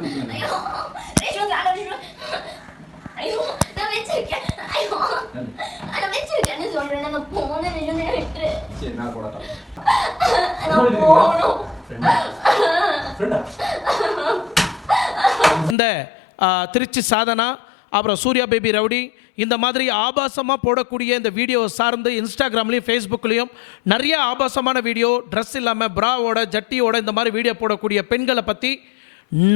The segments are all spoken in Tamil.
ஐயோ ரேஷோ கால ரேஷோ ஐயோ நான் வெச்சிருக்கேன் ஐயோ நான் வெச்சிருக்கேன்னு சொல்றேன் நம்ம போன ரேஷோ நீ விட்டுரு சரி நான் போடா நான் போறோம் இந்த திருச்சி சாதனா அப்புறம் சூர்யா பேபி ரவுடி இந்த மாதிரி ஆபாசமாக போடக்கூடிய இந்த வீடியோவை சார்ந்து இன்ஸ்டாகிராம்லேயும் ஃபேஸ்புக்லேயும் நிறைய ஆபாசமான வீடியோ, ட்ரெஸ் இல்லாமல் ப்ராவோட ஜட்டியோட இந்த மாதிரி வீடியோ போடக்கூடிய பெண்களை பற்றி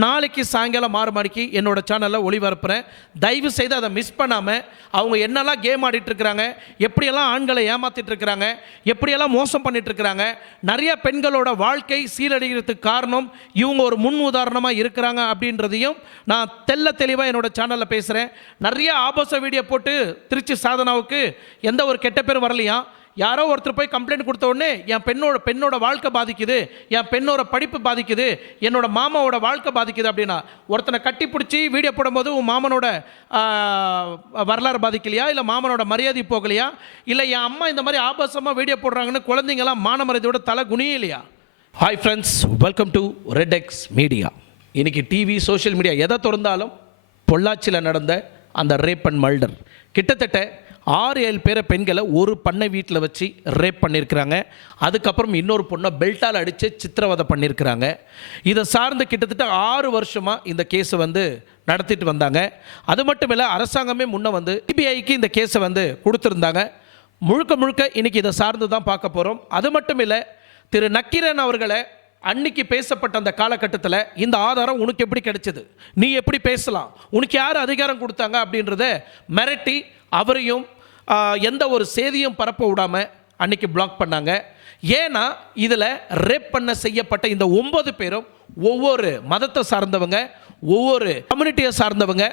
நாளைக்கு சாயங்காலம் 6 மணிக்கு என்னோடய சேனலில் ஒளிபரப்புகிறேன். தயவு செய்து அதை மிஸ் பண்ணாமல் அவங்க என்னெல்லாம் கேம் ஆடிட்டுருக்கிறாங்க, எப்படியெல்லாம் ஆண்களை ஏமாற்றிட்டுருக்கிறாங்க, எப்படியெல்லாம் மோசம் பண்ணிகிட்ருக்கிறாங்க, நிறைய பெண்களோட வாழ்க்கை சீரழிகிறதுக்கு காரணம் இவங்க ஒரு முன் உதாரணமாக இருக்கிறாங்க அப்படின்றதையும் நான் தெளிவாக என்னோடய சேனலில் பேசுகிறேன். நிறைய ஆபாச வீடியோ போட்டு திருச்சி சாதனாவுக்கு எந்த ஒரு கெட்ட பேரும் வரலையா. யாரோ ஒருத்தர் போய் கம்ப்ளைண்ட் கொடுத்த உடனே என் பெண்ணோட வாழ்க்கை பாதிக்குது, என் பெண்ணோட படிப்பு பாதிக்குது, என்னோட மாமாவோட வாழ்க்கை பாதிக்குது அப்படின்னா ஒருத்தனை கட்டி பிடிச்சி வீடியோ போடும்போது உன் மாமனோட வரலாறு பாதிக்கலையா, இல்லை மாமனோட மரியாதை போகலையா, இல்லை என் அம்மா இந்த மாதிரி ஆபாசமாக வீடியோ போடுறாங்கன்னு குழந்தைங்களாம் மான மரியாதையோட தலை குனியலையா? Hi friends, welcome to Redex media. இன்றைக்கி டிவி சோஷியல் மீடியா எதை திறந்தாலும் பொள்ளாச்சியில் நடந்த அந்த ரேப் அண்ட் மர்டர், கிட்டத்தட்ட 6-7 பேரை பெண்களை ஒரு பண்ணை வீட்டில் வச்சு ரேப் பண்ணியிருக்கிறாங்க. அதுக்கப்புறம் இன்னொரு பொண்ணை பெல்ட்டால் அடித்து சித்திரவதை பண்ணியிருக்கிறாங்க. இதை சார்ந்து கிட்டத்தட்ட 6 வருஷமாக இந்த கேஸை நடத்திட்டு வந்தாங்க. அது மட்டும் இல்லை, அரசாங்கமே முன்னே சிபிஐக்கு இந்த கேஸை கொடுத்துருந்தாங்க. முழுக்க இன்றைக்கி இதை சார்ந்து தான் பார்க்க போகிறோம். அது மட்டும் இல்லை, திரு நக்கீரன் அவர்களை அன்னைக்கு பேசப்பட்ட அந்த காலகட்டத்தில் இந்த ஆதாரம் உனக்கு எப்படி கிடைச்சது, நீ எப்படி பேசலாம், உனக்கு யார் அதிகாரம் கொடுத்தாங்க அப்படின்றத மிரட்டி அவரையும் எந்த ஒரு செய்தியும் பரப்ப விடாமல் அன்னைக்கு பிளாக் பண்ணாங்க. ஏன்னா இதில் ரேப் பண்ண செய்யப்பட்ட இந்த 9 பேரும் ஒவ்வொரு மதத்தை சார்ந்தவங்க, ஒவ்வொரு கம்யூனிட்டியை சார்ந்தவங்க,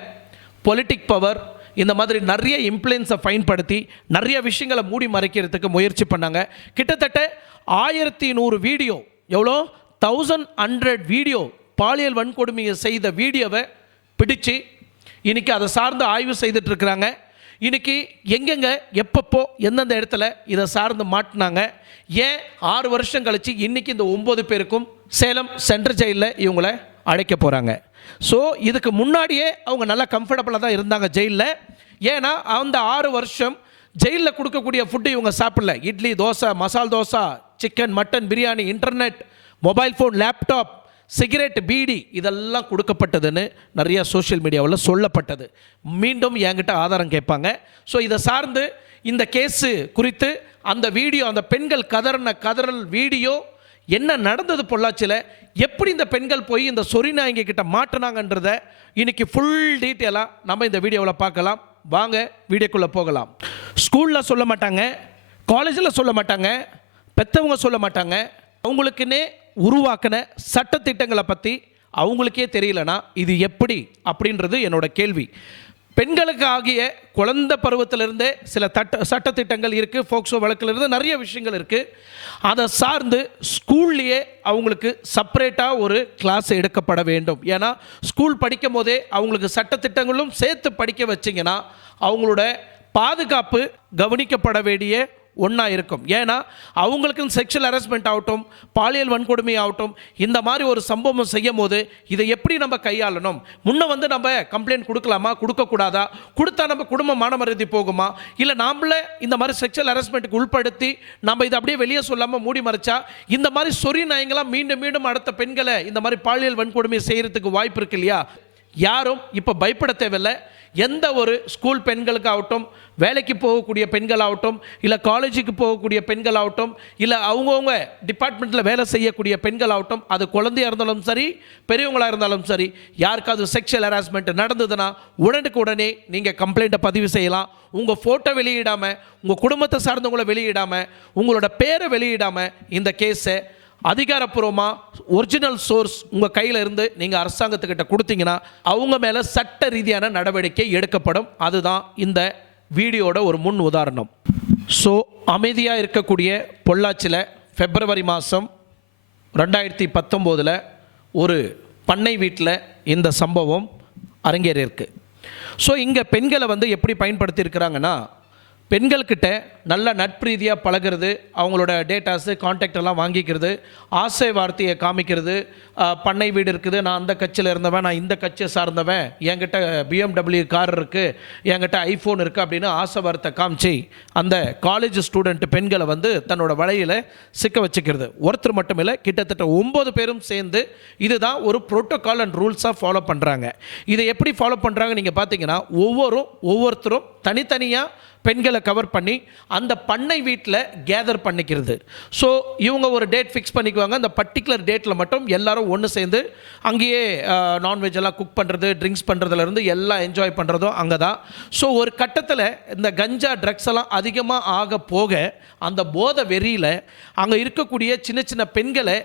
பொலிட்டிக் பவர், இந்த மாதிரி நிறைய இன்ஃப்ளூயன்ஸை பயன்படுத்தி நிறைய விஷயங்களை மூடி மறைக்கிறதுக்கு முயற்சி பண்ணாங்க. கிட்டத்தட்ட 1100 வீடியோ, எவ்வளோ 1100 வீடியோ பாலியல் வன்கொடுமையை செய்த வீடியோவை பிடிச்சு இன்றைக்கி அதை சார்ந்து ஆய்வு செய்துட்ருக்குறாங்க. இன்றைக்கி எங்கெங்கே எப்பப்போ எந்தெந்த இடத்துல இதை சார்ந்து மாட்டினாங்க, ஏன் 6 வருஷம் கழித்து இன்றைக்கி இந்த 9 பேருக்கும் சேலம் சென்ட்ரல் ஜெயிலில் இவங்களை அழைக்க போகிறாங்க. ஸோ இதுக்கு முன்னாடியே அவங்க நல்லா கம்ஃபர்டபுளாக தான் இருந்தாங்க ஜெயிலில். ஏன்னா அந்த 6 வருஷம் ஜெயிலில் கொடுக்கக்கூடிய ஃபுட்டு இவங்க சாப்பிடல. Idli, dosa, masala dosa, chicken, mutton, biryani, internet, mobile phone, laptop, cigarette, beedi இதெல்லாம் கொடுக்கப்பட்டதுன்னு நிறைய சோஷியல் மீடியாவில் சொல்லப்பட்டது. மீண்டும் என்கிட்ட ஆதாரம் கேட்பாங்க. ஸோ இதை சார்ந்து இந்த கேஸு குறித்து அந்த வீடியோ, அந்த பெண்கள் கதறல் வீடியோ, என்ன நடந்தது பொள்ளாச்சியில், எப்படி இந்த பெண்கள் போய் இந்த சொரிநாயங்க கிட்ட மாட்டினாங்கன்றதை இன்றைக்கி ஃபுல் டீட்டெயிலாக நம்ம இந்த வீடியோவில் பார்க்கலாம். வாங்க வீடியோக்குள்ளே போகலாம். ஸ்கூலில் சொல்ல மாட்டாங்க, காலேஜில் சொல்ல மாட்டாங்க, பெற்றவங்க சொல்ல மாட்டாங்க. அவங்களுக்குன்னே உருவாக்கின சட்டத்திட்டங்களை பற்றி அவங்களுக்கே தெரியலனா இது எப்படி அப்படின்றது என்னோட கேள்வி. பெண்களுக்கு ஆகிய குழந்தை பருவத்திலிருந்தே சில சட்டத்திட்டங்கள் இருக்குது, ஃபோக்சோ வழக்கிலிருந்து நிறைய விஷயங்கள் இருக்குது. அதை சார்ந்து ஸ்கூல்லையே அவங்களுக்கு செப்பரேட்டாக ஒரு கிளாஸ் எடுக்கப்பட வேண்டும். ஏன்னா ஸ்கூல் படிக்கும் போதே அவங்களுக்கு சட்டத்திட்டங்களும் சேர்த்து படிக்க வச்சிங்கன்னா அவங்களோட பாதுகாப்பு கவனிக்கப்பட வேண்டிய ஒன்றா இருக்கும். ஏன்னா அவங்களுக்குன்னு செக்ஷுவல் ஹராஸ்மெண்ட் ஆகட்டும், பாலியல் வன்கொடுமை ஆகட்டும், இந்த மாதிரி ஒரு சம்பவம் செய்யும் போது இதை எப்படி நம்ம கையாளணும், முன்ன நம்ம கம்ப்ளைண்ட் கொடுக்கலாமா, கொடுக்கக்கூடாதா, கொடுத்தா நம்ம குடும்ப மானமரியாதை போகுமா, இல்லை நாமளே இந்த மாதிரி செக்ஷுவல் ஹராஸ்மெண்ட்டுக்கு உள்படுத்தி நம்ம இதை அப்படியே வெளியே சொல்லாமல் மூடி மறைச்சா இந்த மாதிரி சொறி நாயங்களாம் மீண்டும் அடுத்த பெண்களை இந்த மாதிரி பாலியல் வன்கொடுமை செய்கிறதுக்கு வாய்ப்பு இருக்கு இல்லையா? யாரும் இப்போ பயப்பட தேவையில்லை. எந்த ஒரு ஸ்கூல் பெண்களுக்காகட்டும், வேலைக்கு போகக்கூடிய பெண்களாகட்டும், இல்லை காலேஜுக்கு போகக்கூடிய பெண்களாகட்டும், இல்லை அவங்கவுங்க டிபார்ட்மெண்ட்டில் வேலை செய்யக்கூடிய பெண்களாகட்டும், அது குழந்தையாக இருந்தாலும் சரி, பெரியவங்களாக இருந்தாலும் சரி, யாருக்காவது செக்ஷுவல் ஹராஸ்மெண்ட் நடந்ததுன்னா உடனே நீங்கள் கம்ப்ளைண்ட்டை பதிவு செய்யலாம். உங்கள் ஃபோட்டோ வெளியிடாமல், உங்கள் குடும்பத்தை சார்ந்தவங்களை வெளியிடாமல், உங்களோட பேரை வெளியிடாமல் இந்த கேஸை அதிகாரப்பூர்வமாக ஒரிஜினல் சோர்ஸ் உங்கள் கையில் இருந்து நீங்கள் அரசாங்கத்துக்கிட்ட கொடுத்தீங்கன்னா அவங்க மேலே சட்ட ரீதியான நடவடிக்கை எடுக்கப்படும். அதுதான் இந்த வீடியோட ஒரு முன் உதாரணம். ஸோ அமைதியாக இருக்கக்கூடிய பொள்ளாச்சியில் பிப்ரவரி மாதம் 2019 ஒரு பண்ணை வீட்டில் இந்த சம்பவம் அரங்கேறியிருக்கு. ஸோ இங்கே பெண்களை எப்படி பயன்படுத்தியிருக்கிறாங்கன்னா, பெண்கள்கிட்ட நல்ல நட்பரீதியாக பழகிறது, அவங்களோட டேட்டாஸு கான்டாக்ட் எல்லாம் வாங்கிக்கிறது, ஆசை வார்த்தையை காமிக்கிறது, பண்ணை வீடு இருக்குது, நான் அந்த கட்சியில் இருந்தவன், நான் இந்த கட்சியை சார்ந்தவன், என்கிட்ட BMW கார் இருக்குது, என்கிட்ட ஐஃபோன் இருக்குது அப்படின்னு ஆசை வார்த்தை காமிச்சு அந்த காலேஜ் ஸ்டூடெண்ட் பெண்களை வந்து தன்னோட வலையில் சிக்க வச்சுக்கிறது. ஒருத்தர் மட்டும் இல்லை, கிட்டத்தட்ட 9 பேரும் சேர்ந்து இதுதான் ஒரு ப்ரோட்டோகால் அண்ட் ரூல்ஸாக ஃபாலோ பண்ணுறாங்க. இதை எப்படி ஃபாலோ பண்ணுறாங்க நீங்கள் பார்த்தீங்கன்னா, ஒவ்வொருத்தரும் தனித்தனியாக பெண்களை கவர் பண்ணி அந்த பண்ணை வீட்டில் கேதர் பண்ணிக்கிறது. ஸோ இவங்க ஒரு டேட் ஃபிக்ஸ் பண்ணிக்குவாங்க. அந்த பர்டிகுலர் டேட்டில் மட்டும் எல்லாரும் ஒன்று சேர்ந்து அங்கேயே நான்வெஜ் எல்லாம் குக் பண்ணுறது, ட்ரிங்க்ஸ் பண்ணுறதுலேருந்து எல்லாம் என்ஜாய் பண்ணுறதும் அங்கே தான். ஸோ ஒரு கட்டத்தில் இந்த கஞ்சா ட்ரக்ஸ் எல்லாம் அதிகமாக ஆக போக அந்த போதை வெறியில் அங்கே இருக்கக்கூடிய சின்ன சின்ன பெண்களை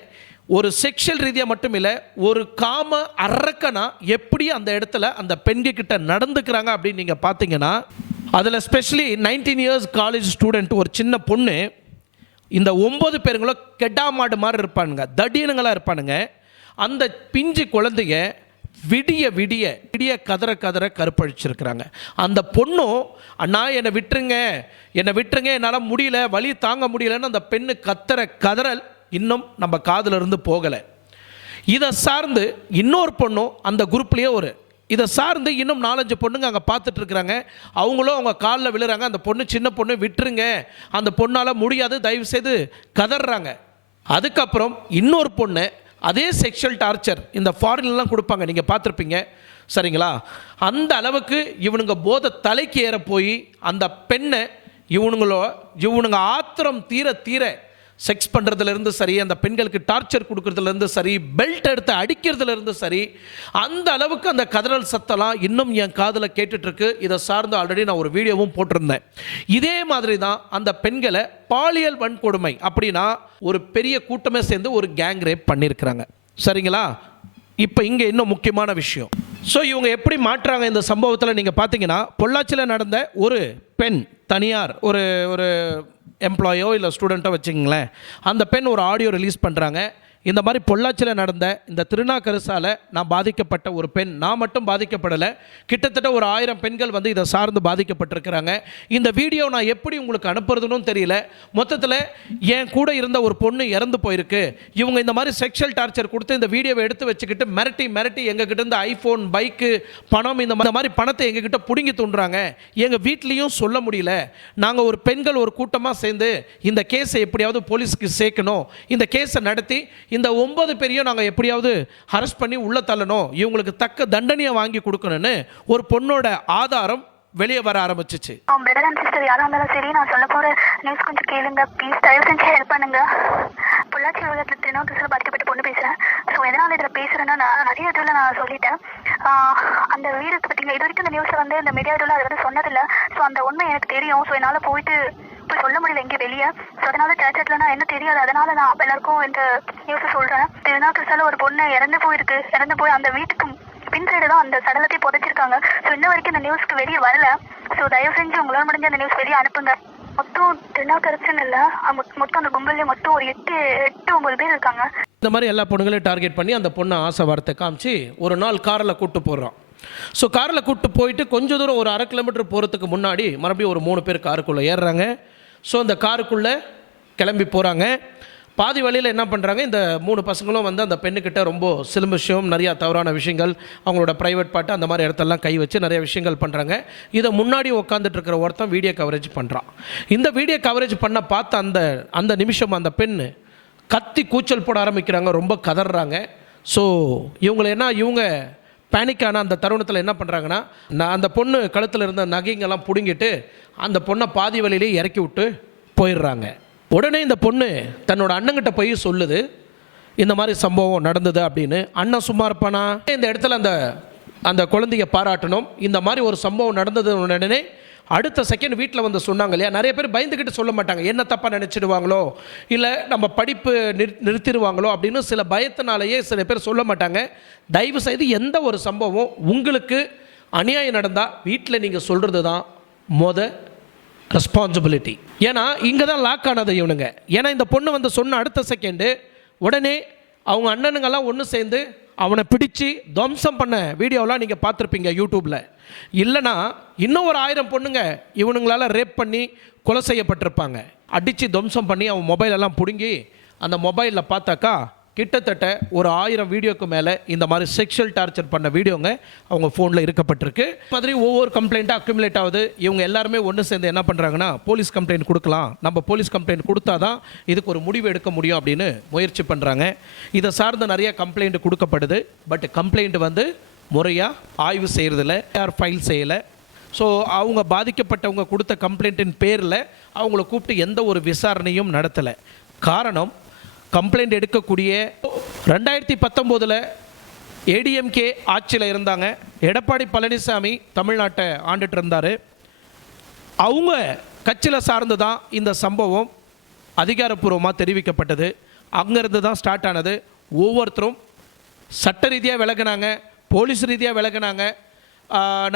ஒரு செக்ஷுவல் ரீதியாக மட்டும் இல்லை, ஒரு காம அரக்கனா எப்படி அந்த இடத்துல அந்த பெண்கிட்ட நடந்துக்கிறாங்க அப்படின்னு நீங்கள் பார்த்தீங்கன்னா, அதில் ஸ்பெஷலி 19 இயர்ஸ் காலேஜ் ஸ்டூடெண்ட் ஒரு சின்ன பொண்ணு, இந்த 9 பேருங்களும் கெட்டாமாடு மாதிரி இருப்பானுங்க, தடியனுங்களாக இருப்பானுங்க. அந்த பிஞ்சு குழந்தைய விடிய விடிய விடிய கதற கருப்பழிச்சிருக்கிறாங்க. அந்த பொண்ணும் அண்ணா என்னை விட்டுருங்க என்னால் முடியல, வலி தாங்க முடியலன்னு அந்த பெண்ணு கதறல் இன்னும் நம்ம காதுல இருந்து போகலை. இதை சார்ந்து இன்னொரு பொண்ணும் அந்த குரூப்லேயே இதை சார்ந்து இன்னும் 4-5 பொண்ணுங்க அங்கே பார்த்துட்டு இருக்கிறாங்க. அவங்களும் அவங்க காலில் விழுறாங்க. அந்த பொண்ணு சின்ன பொண்ணு விட்டுருங்க, அந்த பொண்ணால் முடியாது, தயவு செய்து கதறாங்க. அதுக்கப்புறம் இன்னொரு பொண்ணு அதே செக்ஷுவல் டார்ச்சர் இந்த ஃபாரின்லாம் கொடுப்பாங்க, நீங்கள் பார்த்துருப்பீங்க சரிங்களா. அந்த அளவுக்கு இவனுங்க போதை தலைக்கு ஏற போய் அந்த பெண்ணை இவனுங்க ஆத்திரம் தீர செக்ஸ் பண்ணுறதுலேருந்து சரி, அந்த பெண்களுக்கு டார்ச்சர் கொடுக்குறதுலேருந்து சரி, பெல்ட் எடுத்து அடிக்கிறதுலேருந்து சரி, அந்த அளவுக்கு அந்த கதறல் சத்தலாம் இன்னும் என் காதில் கேட்டுட்ருக்கு. இதை சார்ந்து ஆல்ரெடி நான் ஒரு வீடியோவும் போட்டிருந்தேன். இதே மாதிரி தான் அந்த பெண்களை பாலியல் வன்கொடுமை அப்படின்னா ஒரு பெரிய கூட்டமே சேர்ந்து ஒரு கேங் ரேப் பண்ணியிருக்கிறாங்க சரிங்களா. இப்போ இங்கே இன்னும் முக்கியமான விஷயம். ஸோ இவங்க எப்படி மாற்றுறாங்க இந்த சம்பவத்தில் நீங்கள் பார்த்தீங்கன்னா, பொள்ளாச்சியில் நடந்த ஒரு பெண் தனியார் ஒரு எம்ப்ளாயோ இல்லை ஸ்டூடெண்ட்டோ வச்சுங்களேன், அந்த பெண் ஒரு ஆடியோ ரிலீஸ் பண்ணுறாங்க. இந்த மாதிரி பொள்ளாச்சியில் நடந்த இந்த திருநாக்கரசால நான் பாதிக்கப்பட்ட ஒரு பெண், நான் மட்டும் பாதிக்கப்படலை, கிட்டத்தட்ட ஒரு 1000 பெண்கள் வந்து இதை சார்ந்து பாதிக்கப்பட்டிருக்கிறாங்க. இந்த வீடியோ நான் எப்படி உங்களுக்கு அனுப்புறதுன்னு தெரியல. மொத்தத்தில் என் கூட இருந்த ஒரு பொண்ணு இறந்து போயிருக்கு. இவங்க இந்த மாதிரி செக்ஷுவல் டார்ச்சர் கொடுத்து இந்த வீடியோவை எடுத்து வச்சுக்கிட்டு மிரட்டி எங்ககிட்ட இருந்து ஐஃபோன், பைக்கு, பணம் இந்த மாதிரி பணத்தை எங்ககிட்ட பிடுங்கி தூண்டுறாங்க. எங்கள் வீட்லேயும் சொல்ல முடியல. நாங்கள் ஒரு பெண்கள் ஒரு கூட்டமாக சேர்ந்து இந்த கேஸை எப்படியாவது போலீஸுக்கு சேர்க்கணும், இந்த கேஸை நடத்தி இந்த 9 பேரையும் நாங்கள் எப்படியாவது அரெஸ்ட் பண்ணி உள்ள தள்ளணும், இவங்களுக்கு தக்க தண்டனையை வாங்கி கொடுக்கணும்னு ஒரு பொண்ணோட ஆதாரம் வெளியே வர ஆரம்பிச்சிச்சு. பிரதர் அண்ட் சிஸ்டர் யாராக இருந்தாலும் சரி, நான் சொல்ல போகிற நியூஸ் கொஞ்சம் கேளுங்க ப்ளீஸ், தயவு செஞ்சு ஹெல்ப் பண்ணுங்க. பொள்ளாச்சி உலகத்தில் திருநாக்கரசால பாதிக்கப்பட்ட பொண்ணு பேசுகிறேன். ஸோ எதனால் இதில் பேசுகிறேன்னா, நான் நிறைய இதில் நான் சொல்லிட்டேன். அந்த வீடு பார்த்தீங்கன்னா, இது வரைக்கும் இந்த நியூஸை வந்து இந்த மீடியா இதில் அதை வந்து சொன்னதில்லை. ஸோ அந்த உண்மை எனக்கு தெரியும். ஸோ என்னால் போய் சொல்ல முடியல எங்கே வெளியே. ஸோ அதனால சேட்ல நான் என்ன தெரியாது, அதனால நான் எல்லாருக்கும் இந்த நியூஸை சொல்கிறேன். திருநாக்கரசால ஒரு பொண்ணு இறந்து போய் அந்த வீட்டுக்கு பின் சைடு தான் அந்த சடலத்தை புதைச்சிருக்காங்க. ஸோ இன்ன வரைக்கும் இந்த நியூஸ்க்கு வெளியே வரல. ஸோ தயவு செஞ்சு உங்களால் முடிஞ்ச அந்த நியூஸ் வெளியே அனுப்புங்க. மொத்தம் திருநாக்கரசுன்னு இல்லை, மொத்தம் அந்த கும்பல்ல மொத்தம் ஒரு 8-9 பேர் இருக்காங்க. இந்த மாதிரி எல்லா பொண்ணுங்களையும் டார்கெட் பண்ணி அந்த பொண்ணை ஆசை வார்த்தை காமிச்சு ஒரு நாள் காரில் கூப்பிட்டு போடுறான். ஸோ காரில் கூப்பிட்டு போயிட்டு கொஞ்சம் தூரம் ஒரு 1/2 கிலோமீட்டர் போகிறதுக்கு முன்னாடி மறுபடியும் ஒரு 3 பேர் காருக்குள்ளே ஏறுறாங்க. ஸோ அந்த காருக்குள்ளே கிளம்பி போகிறாங்க. பாதி வழியில் என்ன பண்ணுறாங்க, இந்த 3 பசங்களும் வந்து அந்த பெண்ணுக்கிட்ட ரொம்ப சிலுமிஷம், நிறையா தவறான விஷயங்கள், அவங்களோட ப்ரைவேட் பார்ட்டு அந்த மாதிரி இடத்தெல்லாம் கை வச்சு நிறைய விஷயங்கள் பண்ணுறாங்க. இதை முன்னாடி உட்காந்துட்டு இருக்கிற ஒருத்தன் வீடியோ கவரேஜ் பண்ணுறான். இந்த வீடியோ கவரேஜ் பண்ண பார்த்த அந்த நிமிஷம் அந்த பெண் கத்தி கூச்சல் போட ஆரம்பிக்கிறாங்க, ரொம்ப கதறாங்க. ஸோ இவங்க பேனிக்கான அந்த தருணத்தில் என்ன பண்ணுறாங்கன்னா, அந்த பொண்ணு கழுத்தில் இருந்த நகைங்கெல்லாம் பிடுங்கிட்டு அந்த பொண்ணை பாதி வழியிலே இறக்கி விட்டு போயிடுறாங்க. உடனே இந்த பொண்ணு தன்னோட அண்ணங்கிட்ட போய் சொல்லுது, இந்த மாதிரி சம்பவம் நடந்தது அப்படின்னு. அண்ணன் சும்மா இருப்பானா? இந்த இடத்துல அந்த குழந்தைய பாராட்டணும். இந்த மாதிரி ஒரு சம்பவம் நடந்தது உடனே அடுத்த செகண்ட் வீட்டில் வந்து சொன்னாங்க இல்லையா. நிறைய பேர் பயந்துக்கிட்டு சொல்ல மாட்டாங்க, என்ன தப்பாக நினச்சிடுவாங்களோ இல்லை நம்ம படிப்பு நிறுத்திடுவாங்களோ அப்படின்னு சில பயத்தினாலேயே சில பேர் சொல்ல மாட்டாங்க. தயவு செய்து எந்த ஒரு சம்பவம் உங்களுக்கு அநியாயம் நடந்தால் வீட்டில் நீங்கள் சொல்கிறது தான் ரெஸ்பான்சிபிலிட்டி. ஏன்னா இங்கே தான் லாக் ஆனது இவனுங்க. ஏன்னா இந்த பொண்ணு வந்து சொன்ன அடுத்த செகண்டு உடனே அவங்க அண்ணனுங்கெல்லாம் ஒன்று சேர்ந்து அவனை பிடிச்சி துவம்சம் பண்ண வீடியோலாம் நீங்கள் பார்த்துருப்பீங்க யூடியூப்பில். இல்லைனா இன்னும் ஒரு 1000 பொண்ணுங்க இவனுங்களால் ரேப் பண்ணி கொலை செய்யப்பட்டிருப்பாங்க. அடித்து துவம்சம் பண்ணி அவன் மொபைலெல்லாம் பிடுங்கி அந்த மொபைலில் பார்த்தாக்கா கிட்டத்தட்ட ஒரு 1000 வீடியோக்கு மேலே இந்த மாதிரி செக்ஷுவல் டார்ச்சர் பண்ண வீடியோங்க அவங்க ஃபோனில் இருக்கப்பட்டிருக்கு. மாதிரி ஒவ்வொரு கம்ப்ளைண்ட்டாக அக்யூமுலேட் ஆகுது. இவங்க எல்லாருமே ஒன்று சேர்ந்து என்ன பண்ணுறாங்கன்னா, போலீஸ் கம்ப்ளைண்ட் கொடுக்கலாம், நம்ம போலீஸ் கம்ப்ளைண்ட் கொடுத்தா தான் இதுக்கு ஒரு முடிவு எடுக்க முடியும் அப்படின்னு முயற்சி பண்ணுறாங்க. இதை சார்ந்த நிறைய கம்ப்ளைண்ட் கொடுக்கப்படுது. பட் கம்ப்ளைண்ட் வந்து முறையாக ஆய்வு செய்கிறதில்ல, யார் ஃபைல் செய்யலை. ஸோ அவங்க பாதிக்கப்பட்டவங்க கொடுத்த கம்ப்ளைண்ட்டின் பேரில் அவங்கள கூப்பிட்டு எந்த ஒரு விசாரணையும் நடத்தலை. காரணம், கம்ப்ளைண்ட் எடுக்கக்கூடிய 2019 ஏடிஎம்கே ஆட்சியில் இருந்தாங்க. எடப்பாடி பழனிசாமி தமிழ்நாட்டை ஆண்டுட்டு இருந்தார். அவங்க கட்சியில் சார்ந்து தான் இந்த சம்பவம் அதிகாரப்பூர்வமாக தெரிவிக்கப்பட்டது. அங்கேருந்து தான் ஸ்டார்ட் ஆனது. ஒவ்வொருத்தரும் சட்ட ரீதியாக விலகினாங்க, போலீஸ் ரீதியாக விலகினாங்க,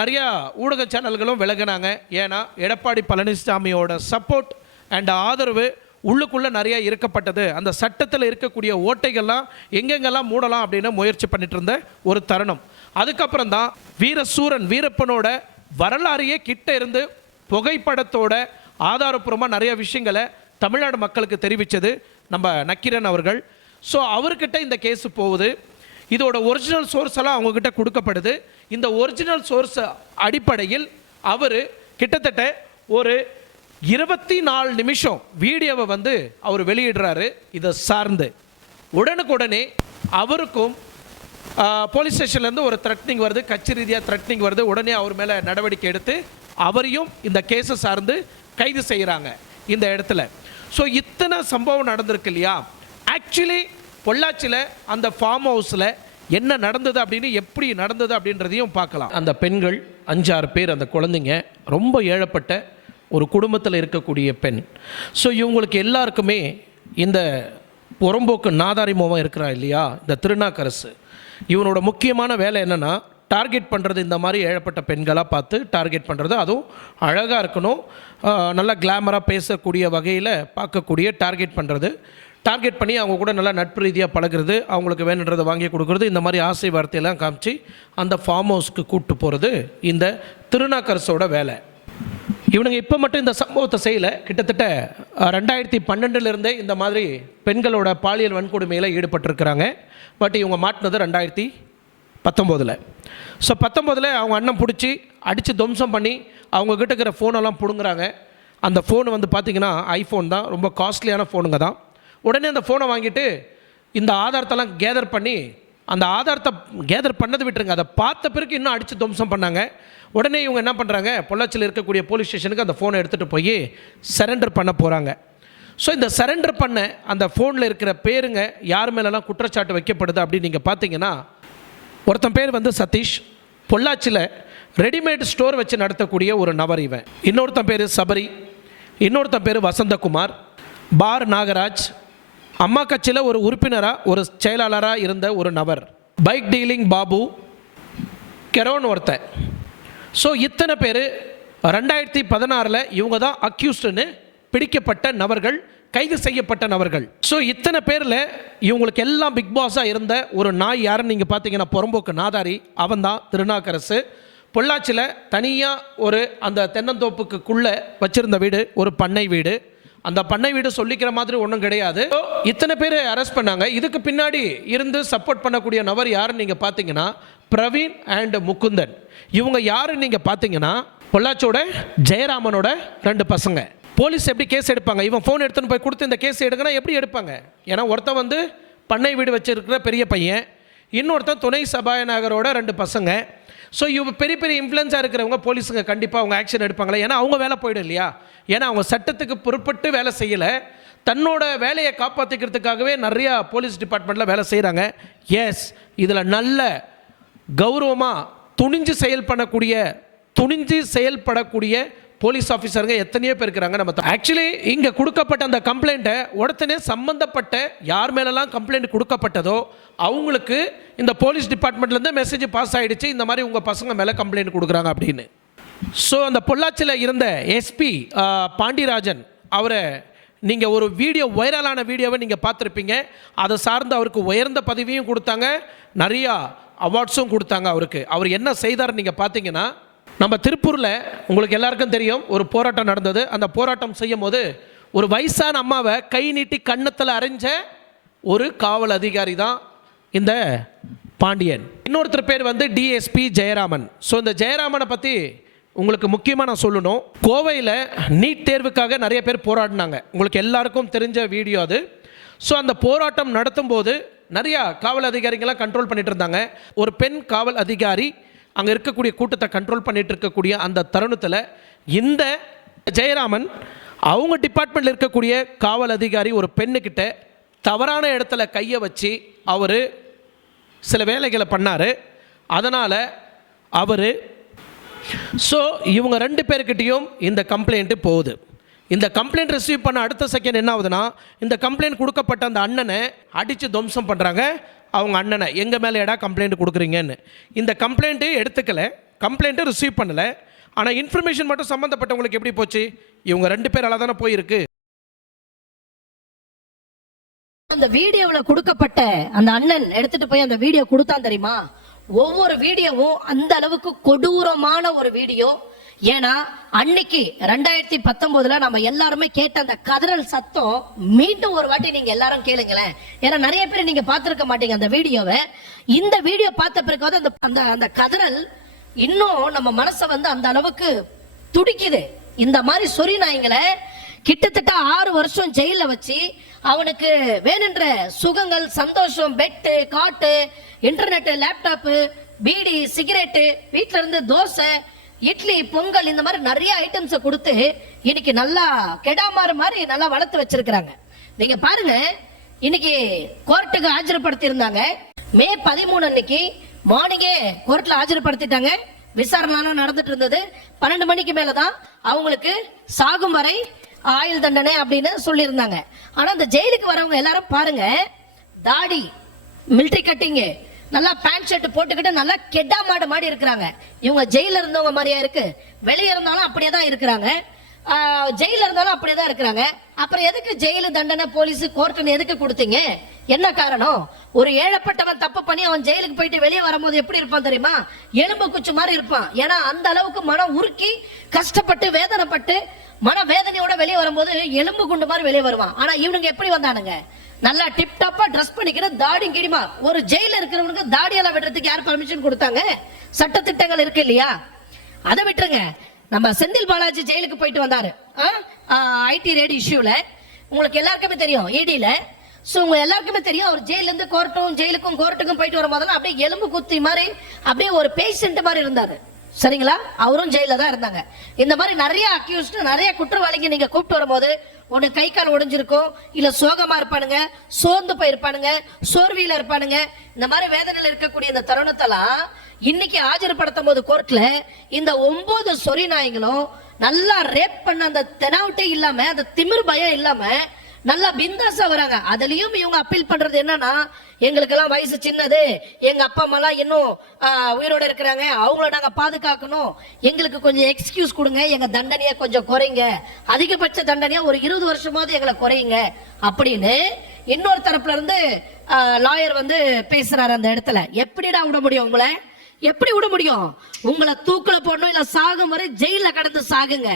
நிறையா ஊடக சேனல்களும் விலகினாங்க. ஏன்னா எடப்பாடி பழனிசாமியோட சப்போர்ட் அண்ட் ஆதரவு உள்ளுக்குள்ளே நிறையா இருக்கப்பட்டது. அந்த சட்டத்தில் இருக்கக்கூடிய ஓட்டைகள்லாம் எங்கெங்கெல்லாம் மூடலாம் அப்படின்னு முயற்சி பண்ணிட்டு இருந்த ஒரு தருணம். அதுக்கப்புறம் தான் வீரசூரன் வீரப்பனோட வரலாறையே கிட்ட இருந்து புகைப்படத்தோட ஆதாரப்பூர்வமாக நிறைய விஷயங்களை தமிழ்நாடு மக்களுக்கு தெரிவித்தது நம்ம நக்கீரன் அவர்கள். ஸோ அவர்கிட்ட இந்த கேஸ் போகுது. இதோட ஒரிஜினல் சோர்ஸ் எல்லாம் அவங்கக்கிட்ட கொடுக்கப்படுது. இந்த ஒரிஜினல் சோர்ஸ் அடிப்படையில் அவர் கிட்டத்தட்ட ஒரு 24 நிமிஷம் வீடியோவை வந்து அவர் வெளியிடுறாரு. இதை சார்ந்து உடனுக்குடனே அவருக்கும் போலீஸ் ஸ்டேஷன்லேருந்து ஒரு த்ரெட்னிங் வருது, கட்சி ரீதியாக த்ரெட்னிங் வருது. உடனே அவர் மேலே நடவடிக்கை எடுத்து அவரையும் இந்த கேஸை சார்ந்து கைது செய்கிறாங்க இந்த இடத்துல. ஸோ இத்தனை சம்பவம் நடந்திருக்கு இல்லையா. ஆக்சுவலி பொள்ளாச்சியில் அந்த ஃபார்ம் ஹவுஸில் என்ன நடந்தது அப்படின்னு, எப்படி நடந்தது அப்படின்றதையும் பார்க்கலாம். அந்த பெண்கள் 5-6 பேர், அந்த குழந்தைங்க ரொம்ப ஏழப்பட்ட ஒரு குடும்பத்தில் இருக்கக்கூடிய பெண். ஸோ இவங்களுக்கு எல்லாருக்குமே இந்த புறம்போக்கு நாதாரிமோகம் இருக்கிறா இல்லையா, இந்த திருநாக்கரசு, இவனோட முக்கியமான வேலை என்னென்னா டார்கெட் பண்ணுறது. இந்த மாதிரி ஏழப்பட்ட பெண்களாக பார்த்து டார்கெட் பண்ணுறது, அதுவும் அழகாக இருக்கணும், நல்லா கிளாமராக பேசக்கூடிய வகையில் பார்க்கக்கூடிய டார்கெட் பண்ணுறது. டார்கெட் பண்ணி அவங்க கூட நல்லா நட்பு ரீதியாக பழகிறது, அவங்களுக்கு வேணுன்றதை வாங்கி கொடுக்குறது, இந்த மாதிரி ஆசை வார்த்தையெல்லாம் காமிச்சு அந்த ஃபார்ம் ஹவுஸ்க்கு கூப்பிட்டு போகிறது இந்த திருநாக்கரசோட வேலை. இவனுங்க இப்போ மட்டும் இந்த சம்பவத்தை செய்யலை. கிட்டத்தட்ட 2012 இந்த மாதிரி பெண்களோட பாலியல் வன்கொடுமையில் ஈடுபட்டிருக்கிறாங்க. பட் இவங்க மாட்டினது 2019. ஸோ 19 அவங்க அண்ணன் பிடிச்சி அடித்து துவம்சம் பண்ணி அவங்கக்கிட்ட இருக்கிற ஃபோனெல்லாம் பிடுங்குறாங்க. அந்த ஃபோன் வந்து பார்த்திங்கன்னா ஐஃபோன் தான், ரொம்ப காஸ்ட்லியான ஃபோனுங்க தான். உடனே அந்த ஃபோனை வாங்கிட்டு இந்த ஆதாரத்தெல்லாம் கேதர் பண்ணி, அந்த ஆதாரத்தை கேதர் பண்ணது விட்டுருங்க, அதை பார்த்த பிறகு இன்னும் அடித்து துவம்சம் பண்ணாங்க. உடனே இவங்க என்ன பண்ணுறாங்க, பொள்ளாச்சியில் இருக்கக்கூடிய போலீஸ் ஸ்டேஷனுக்கு அந்த ஃபோனை எடுத்துகிட்டு போய் சரண்டர் பண்ண போகிறாங்க. ஸோ இந்த சரண்டர் பண்ண அந்த ஃபோனில் இருக்கிற பேருங்க யார் மேலெல்லாம் குற்றச்சாட்டு வைக்கப்படுது அப்படின்னு நீங்கள் பார்த்தீங்கன்னா, ஒருத்தன் பேர் வந்து சதீஷ், பொள்ளாச்சியில் ரெடிமேட் ஸ்டோர் வச்சு நடத்தக்கூடிய ஒரு நபர் இவன். இன்னொருத்தன் பேர் சபரி, இன்னொருத்தன் பேர் வசந்தகுமார், பார் நாகராஜ், அம்மா கட்சியில் ஒரு உறுப்பினராக ஒரு செயலாளராக இருந்த ஒரு நபர், பைக் டீலிங் பாபு, கெரோன் ஒருத்தன். ஸோ இத்தனை பேர் 2016 இவங்க தான் அக்யூஸ்டுன்னு பிடிக்கப்பட்ட நபர்கள், கைது செய்யப்பட்ட நபர்கள். ஸோ இத்தனை பேரில் இவங்களுக்கு எல்லாம் பிக் பாஸாக இருந்த ஒரு நாய் யாருன்னு நீங்கள் பார்த்தீங்கன்னா புறம்போக்கு நாதாரி, அவன் தான் திருநாக்கரசு. பொள்ளாச்சியில் தனியாக ஒரு அந்த தென்னந்தோப்புக்குள்ளே வச்சுருந்த வீடு ஒரு பண்ணை வீடு. அந்த பண்ணை வீடு சொல்லிக்கிற மாதிரி ஒன்றும் கிடையாது. இத்தனை பேர் அரெஸ்ட் பண்ணாங்க. இதுக்கு பின்னாடி இருந்து சப்போர்ட் பண்ணக்கூடிய நபர் யாருன்னு நீங்கள் பார்த்தீங்கன்னா பிரவீன் அண்ட் முகுந்தன். இவங்க யாருன்னு நீங்கள் பார்த்தீங்கன்னா பொள்ளாச்சியோட ஜெயராமனோட 2 பசங்க. போலீஸ் எப்படி கேஸ் எடுப்பாங்க, இவன் ஃபோன் எடுத்துன்னு போய் கொடுத்து இந்த கேஸ் எடுங்கன்னா எப்படி எடுப்பாங்க? ஏன்னா ஒருத்தன் வந்து பண்ணை வீடு வச்சிருக்கிற பெரிய பையன், இன்னொருத்தன் துணை சபாநாயகரோட 2 பசங்க. ஸோ இவங்க பெரிய பெரிய இன்ஃப்ளூயன்ஸாக இருக்கிறவங்க போலீஸுங்க கண்டிப்பாக அவங்க ஆக்ஷன் எடுப்பாங்களே, ஏன்னா அவங்க வேலை போயிடும் இல்லையா. ஏன்னா அவங்க சட்டத்துக்கு பொறுப்பட்டு வேலை செய்யலை, தன்னோட வேலையை காப்பாற்றிக்கிறதுக்காகவே நிறையா போலீஸ் டிபார்ட்மெண்ட்டில் வேலை செய்கிறாங்க. எஸ், இதில் நல்ல கௌரவமாக துணிஞ்சு செயல்படக்கூடிய போலீஸ் ஆஃபீஸருங்க எத்தனையோ பேர் இருக்கிறாங்க நம்ம. ஆக்சுவலி இங்கே கொடுக்கப்பட்ட அந்த கம்ப்ளைண்ட்டை உடனே சம்மந்தப்பட்ட யார் மேலெல்லாம் கம்ப்ளைண்ட் கொடுக்கப்பட்டதோ அவங்களுக்கு இந்த போலீஸ் டிபார்ட்மெண்ட்லேருந்து மெசேஜ் பாஸ் ஆகிடுச்சு, இந்த மாதிரி உங்கள் பசங்க மேலே கம்ப்ளைண்ட் கொடுக்குறாங்க அப்படின்னு. ஸோ அந்த பொள்ளாச்சியில் இருந்த எஸ்பி பாண்டிராஜன் அவரை நீங்கள் ஒரு வீடியோ, வைரலான வீடியோவை நீங்கள் பார்த்துருப்பீங்க. அதை சார்ந்து அவருக்கு உயர்ந்த பதவியும் கொடுத்தாங்க, நிறையா அவார்ட்ஸும் கொடுத்தாங்க அவருக்கு. அவர் என்ன செய்தார் நீங்கள் பார்த்தீங்கன்னா, நம்ம திருப்பூரில் உங்களுக்கு எல்லாருக்கும் தெரியும் ஒரு போராட்டம் நடந்தது. அந்த போராட்டம் செய்யும் போது ஒரு வயசான அம்மாவை கை நீட்டி கன்னத்தில் அரைஞ்ச ஒரு காவல் அதிகாரி தான் இந்த பாண்டியன். இன்னொருத்தர் பேர் வந்து டிஎஸ்பி ஜெயராமன். ஸோ இந்த ஜெயராமனை பற்றி உங்களுக்கு முக்கியமாக நான் சொல்லணும். கோவையில் நீட் தேர்வுக்காக நிறைய பேர் போராடினாங்க. உங்களுக்கு எல்லாருக்கும் தெரிஞ்ச வீடியோ அது. ஸோ அந்த போராட்டம் நடத்தும் போது நிறையா காவல் அதிகாரிகள்லாம் கண்ட்ரோல் பண்ணிட்டு இருந்தாங்க. ஒரு பெண் காவல் அதிகாரி அங்கே இருக்கக்கூடிய கூட்டத்தை கண்ட்ரோல் பண்ணிட்டு இருக்கக்கூடிய அந்த தருணத்தில் இந்த ஜெயராமன் அவங்க டிபார்ட்மெண்ட்டில் இருக்கக்கூடிய காவல் அதிகாரி ஒரு பெண்ணுக்கிட்ட தவறான இடத்துல கையை வச்சு அவர் சில வேலைகளை பண்ணார். அதனால் அவர் இவங்க 2 பேர்கிட்டையும் இந்த கம்ப்ளைண்ட்டு போகுது. இந்த கம்ப்ளைண்ட் ரிசீவ் பண்ண அடுத்த செகண்ட் என்ன ஆகுதுன்னா, இந்த கம்ப்ளைண்ட் கொடுக்கப்பட்ட அந்த அண்ணனை அடித்து துவம்சம் பண்ணுறாங்க. அவங்க அண்ணனை எங்கள் மேலே எடா கம்ப்ளைண்ட் கொடுக்குறீங்கன்னு. இந்த கம்ப்ளைண்ட்டு எடுத்துக்கலை, கம்ப்ளைண்ட்டு ரிசீவ் பண்ணலை. ஆனால் இன்ஃபர்மேஷன் மட்டும் சம்மந்தப்பட்டவங்களுக்கு எப்படி போச்சு? இவங்க 2 பேரால் தானே போயிருக்கு. அந்த வீடியோவில் கொடுக்கப்பட்ட அந்த அண்ணன் எடுத்துட்டு போய் அந்த வீடியோ கொடுத்தான் தெரியுமா? ஒவ்வொரு வீடியோவும் அந்த அளவுக்கு கொடூரமான ஒரு வீடியோ. ஏன்னா அன்னைக்கு 2019 நம்ம எல்லாருமே கேட்ட அந்த கதறல் சத்தம் மீண்டும் ஒரு வாட்டி நீங்க எல்லாரும் கேளுங்களேன். ஏன்னா நிறைய பேர் நீங்க பார்த்திருக்க மாட்டீங்க அந்த வீடியோவை. இந்த வீடியோ பார்த்த பிறகு அந்த அந்த கதறல் இன்னும் நம்ம மனசை வந்து அந்த அளவுக்கு துடிக்குது. இந்த மாதிரி சொறி நாய்களை கிட்டத்தட்ட 6 வருஷம் ஜெயில வச்சு அவனுக்கு வேணுன்ற சுகங்கள், சந்தோஷம், பெட்டு, காட்டு, இன்டர்நெட், லேப்டாப்பு, பீடி, சிகரெட்டு, வீட்டுல இருந்து தோசை, இட்லி, பொங்கல், இந்த மாதிரி நிறைய ஐட்டம்ஸை கொடுத்து இன்னைக்கு நல்லா கெடாமாறு மாதிரி நல்லா வளர்த்து வச்சிருக்கிறாங்க. நீங்க பாருங்க, இன்னைக்கு கோர்ட்டுக்கு ஆஜர்படுத்தி இருந்தாங்க. மே 13 அன்னைக்கு மார்னிங்கே கோர்ட்ல ஆஜர்படுத்திட்டாங்க. விசாரணை நடந்துட்டு இருந்தது. 12 மணிக்கு மேலதான் அவங்களுக்கு சாகும் வரை ஆயுள் தண்டனை அப்படின்னு சொல்லியிருந்தாங்க. ஆனா அந்த ஜெயிலுக்கு வரவங்க எல்லாரும் பாருங்க, தாடி, மிலிட்டரி கட்டிங்கு, நல்லா பேண்ட் ஷர்ட் போட்டுக்கிட்டு நல்லா கெட்டா மாடு மாடி இருக்கிறாங்க. இவங்க ஜெயில இருந்தவங்க மாதிரியா இருக்கு? வெளியே இருந்தாலும் அப்படியே தான் இருக்கிறாங்க. ஜெயில இருந்தாலும் அப்படியே தான் இருக்கிறாங்க. அப்புறம் எதுக்கு ஜெயிலு தண்டனை, போலீஸ், கோர்ட்டுன்னு எதுக்கு கொடுத்தீங்க? என்ன காரணம்? ஒரு ஏழப்பட்டவன் தப்பு பண்ணி அவன் ஜெயிலுக்கு போயிட்டு வெளியே வரும்போது எப்படி இருப்பான் தெரியுமா? எலும்பு குச்சி மாதிரி இருப்பான். ஏன்னா அந்த அளவுக்கு மனம் உருக்கி கஷ்டப்பட்டு வேதனைப்பட்டு மன வேதனையோட வெளியே வரும்போது எலும்பு குண்டு மாதிரி வெளியே வருவான். ஆனா இவனுங்க எப்படி வந்தானுங்க? நல்லா டிப் டாப்பா ட்ரெஸ் பண்ணிக்கிற, தாடி கிடிமா. ஒரு ஜெயில இருக்கிறவனுக்கு தாடியெல்லாம் வெட்டுறதுக்கு யார் பர்மிஷன் கொடுத்தாங்க? சட்ட திட்டங்கள் இருக்கு இல்லையா? அதை விட்டுருங்க. நம்ம செந்தில் பாலாஜி ஜெயிலுக்கு போயிட்டு வந்தாரு ஐடி ரேட் இஷ்யூல. உங்களுக்கு எல்லாருக்குமே தெரியும், இடியில. ஸோ உங்க எல்லாருக்குமே தெரியும், அவர் ஜெயில இருந்து கோர்ட்டும் ஜெயிலுக்கும் கோர்ட்டுக்கும் போயிட்டு வரும்போதெல்லாம் அப்படியே எலும்பு குத்தி மாதிரி அப்படியே ஒரு பேஷண்ட் மாதிரி இருந்தாரு. சரிங்களா? அவரும் ஜெயில தான் இருந்தாங்க. இந்த மாதிரி நிறைய அக்யூஸ்ட், நிறைய குற்றவாளிங்க நீங்க கூப்பிட்டு வரும்போது ஒன்னு கை கால் உடைஞ்சிருக்கும், இல்ல சோகமா இருப்பானுங்க, சோர்ந்து போயிருப்பானுங்க, சோர்வியில இருப்பானுங்க. இந்த மாதிரி வேதனையில இருக்கக்கூடிய இந்த தருணத்தெல்லாம் இன்னைக்கு ஆஜர்படுத்தும் போது கோர்ட்ல இந்த 9 சொறி நாய்களும் நல்லா ரேப் பண்ண அந்த தெனாவட்டே இல்லாம, அந்த திமிர் பயம் இல்லாம நல்லா பிந்தாசா வராங்க. அதுலயும் இவங்க அப்பீல் பண்றது என்னன்னா, எங்களுக்கு எல்லாம் வயசு சின்னது, எங்க அப்பா அம்மா எல்லாம் இன்னும் உயிரோட இருக்கிறாங்க, அவங்கள நாங்க பாதுகாக்கணும், எங்களுக்கு கொஞ்சம் எக்ஸ்கியூஸ் கொடுங்க, எங்க தண்டனையை கொஞ்சம் குறைங்க, அதிகபட்ச தண்டனையா ஒரு 20 வருஷமாவது எங்களை குறையுங்க அப்படின்னு இன்னொரு தரப்புல இருந்து லாயர் வந்து பேசுறாரு அந்த இடத்துல. எப்படிடா விட முடியும் உங்களை? எப்படி விட முடியும்? உங்களை தூக்குல போடணும், இல்ல சாகும் வரை ஜெயில கடந்து சாகுங்க.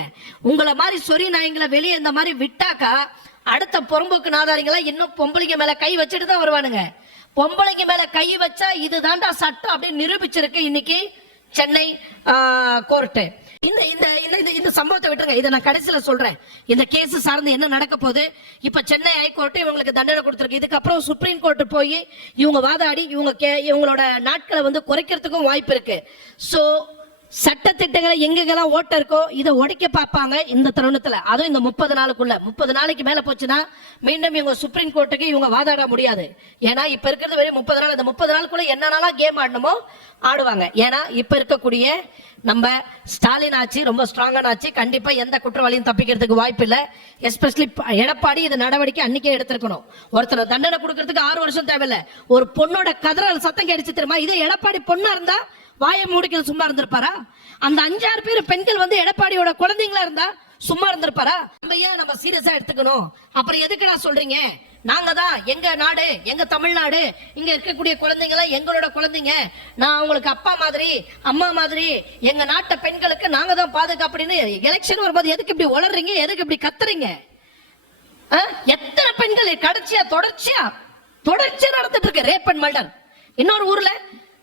உங்களை மாதிரி சொறி நாய்களை வெளியே இந்த மாதிரி விட்டாக்கா அடுத்த பொறும்போக்கு நாதாரிங்களா இன்னும் பொம்பளைங்க மேல கை வச்சுட்டு தான் வருவானுங்க. பொம்பளைங்க மேல கை வச்சா இதுதான்டா சட்டம் அப்படின்னு நிரூபிச்சிருக்கு இன்னைக்கு சென்னை கோர்ட்டு. இந்த சம்பவத்தை விட்டுருங்க, இதை நான் கடைசியில சொல்றேன். இந்த கேஸ் சார்ந்து என்ன நடக்க போகுது? இப்ப சென்னை ஹைகோர்ட் இவங்களுக்கு தண்டனை கொடுத்திருக்கு. இதுக்கப்புறம் சுப்ரீம் கோர்ட் போய் இவங்க வாதாடி இவங்களோட நாட்களை வந்து குறைக்கிறதுக்கும் வாய்ப்பு இருக்கு. சோ சட்ட திட்டங்களை எங்கெல்லாம் ஓட்ட இருக்கோ இதை உடைக்க பார்ப்பாங்க இந்த தருணத்துல. அதுவும் இந்த 30 நாளுக்குள்ள. 30 நாளைக்கு மேல போச்சுன்னா மீண்டும் இவங்க சுப்ரீம் கோர்ட்டுக்கு இவங்க வாதாட முடியாது. ஏன்னா இப்ப இருக்கிறது வெறும் 30 நாள். இந்த 30 நாளுக்குள்ள என்னென்னலாம் கேம் ஆடணுமோ ஆடுவாங்க. ஏன்னா இப்ப இருக்கக்கூடிய நம்ம ஸ்டாலின் ஆட்சி ரொம்ப ஸ்ட்ராங்கான ஆட்சி. கண்டிப்பா எந்த குற்றவாளியும் தப்பிக்கிறதுக்கு வாய்ப்பு இல்லை. எஸ்பெஷலி எடப்பாடி இது நடவடிக்கை அன்னைக்கே எடுத்திருக்கணும். ஒருத்தர் தண்டனை கொடுக்கறதுக்கு 6 வருஷம் தேவையில்லை. ஒரு பொண்ணோட கதறல் சத்தம் கிடைச்சு தெரியுமா? இதே எடப்பாடி பொண்ணா இருந்தா வாயை மூடிக்கிறது சும்மா இருந்திருப்பாரா? அந்த 5-6 பேர் பெண்கள் வந்து எடப்பாடியோட குழந்தைங்களா இருந்தா சும்மா இருந்திருப்பாரா? நம்ம ஏன் நம்ம சீரியஸா எடுத்துக்கணும்? அப்புறம் எதுக்குடா சொல்றீங்க? நாங்க தான், எங்க நாடு, எங்க தமிழ்நாடு, இங்க இருக்கக்கூடிய குழந்தைங்கள எங்களோட குழந்தைங்க, நான் அவங்களுக்கு அப்பா மாதிரி அம்மா மாதிரி, எங்க நாட்டு பெண்களுக்கு நாங்க தான் பாதுகாப்புன்னு எலெக்ஷன் வரும்போது எதுக்கு இப்படி உளறீங்க? எதுக்கு இப்படி கத்துறீங்க? எத்தனை பெண்கள் கடைசியா தொடர்ச்சியா தொடர்ச்சி நடந்துட்டு இருக்கு ரேப் அண்ட் மர்டர். இன்னொரு ஊர்ல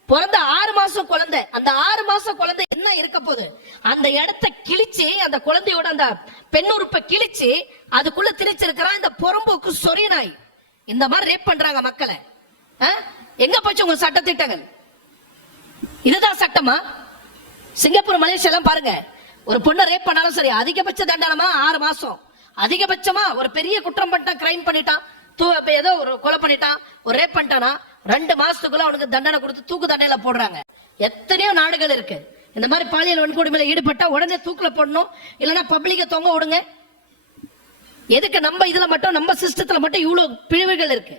பிறந்த 6 மாசம் குழந்தை, அந்த 6 மாசம் குழந்தை என்ன இருக்க போகுது, அந்த இடத்தை கிழிச்சு அந்த குழந்தையோட அந்த பெண் உறுப்பை கிழிச்சு அதுக்குள்ள திணிச்சிருக்கிறான் இந்த புறம்போக்கு சொறி நாய். இந்த மாதிரி ரேப் பண்றாங்க மக்களை. எங்க போச்சு உங்க சட்ட திட்டங்கள்? இதுதான் சட்டமா? சிங்கப்பூர், மலேசியா எல்லாம் பாருங்க, ஒரு பொண்ணை ரேப் பண்ணாலும் சரி அதிகபட்ச தண்டனமா 6 மாசம். அதிகபட்சமா ஒரு பெரிய குற்றம் பண்ணிட்டான், கிரைம் பண்ணிட்டான், ஏதோ ஒரு கொலை பண்ணிட்டான், ஒரு ரேப் பண்ணிட்டானா 2 மாசத்துக்குள்ள அவனுக்கு தண்டனை கொடுத்து தூக்கு தண்டனையில போடுறாங்க. எத்தனையோ நாடுகள் இருக்கு. இந்த மாதிரி பாலியல் வன்கொடுமையில ஈடுபட்டா உடனே தூக்குல போடணும், இல்லைன்னா பப்ளிக்க தொங்க விடுங்க. எதுக்கு நம்ம இதுல மட்டும், நம்ம சிஸ்டத்துல மட்டும் இவ்வளவு பிரிவுகள் இருக்கு?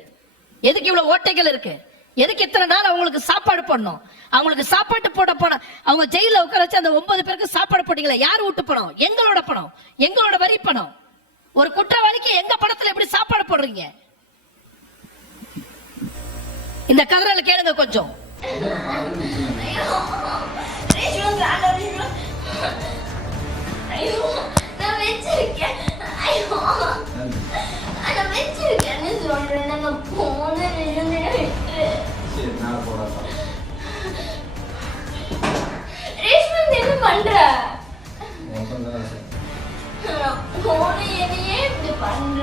எதுக்கு இவ்வளவு ஓட்டைகள் இருக்கு? எதுக்கு இத்தனை நாள் அவங்களுக்கு சாப்பாடு போடணும்? அவங்களுக்கு சாப்பாட்டு போட போன அவங்க ஜெயில உட்கார வச்சு அந்த 9 பேருக்கு சாப்பாடு போட்டீங்களா? யார் வீட்டு பணம்? எங்களோட பணம், எங்களோட வரி பணம். ஒரு குற்றவாளிக்கு எங்க பணத்துல எப்படி சாப்பாடு போடுறீங்க? இந்த கதறல கேளுங்க கொஞ்சம். பண்ற என்னையே இப்படி பண்ற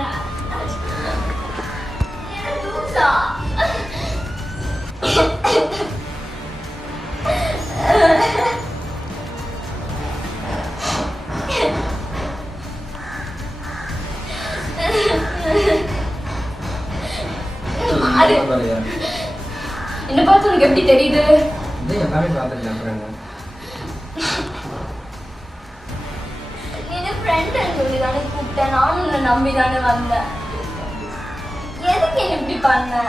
என்ன பார்த்து உனக்கு எப்படி தெரியுது? சொல்லிதானே கூப்பிட்டேன், நானும் உன்னை நம்பிதானே வந்தேன். எதுக்கு என்ன இப்படி பண்ண?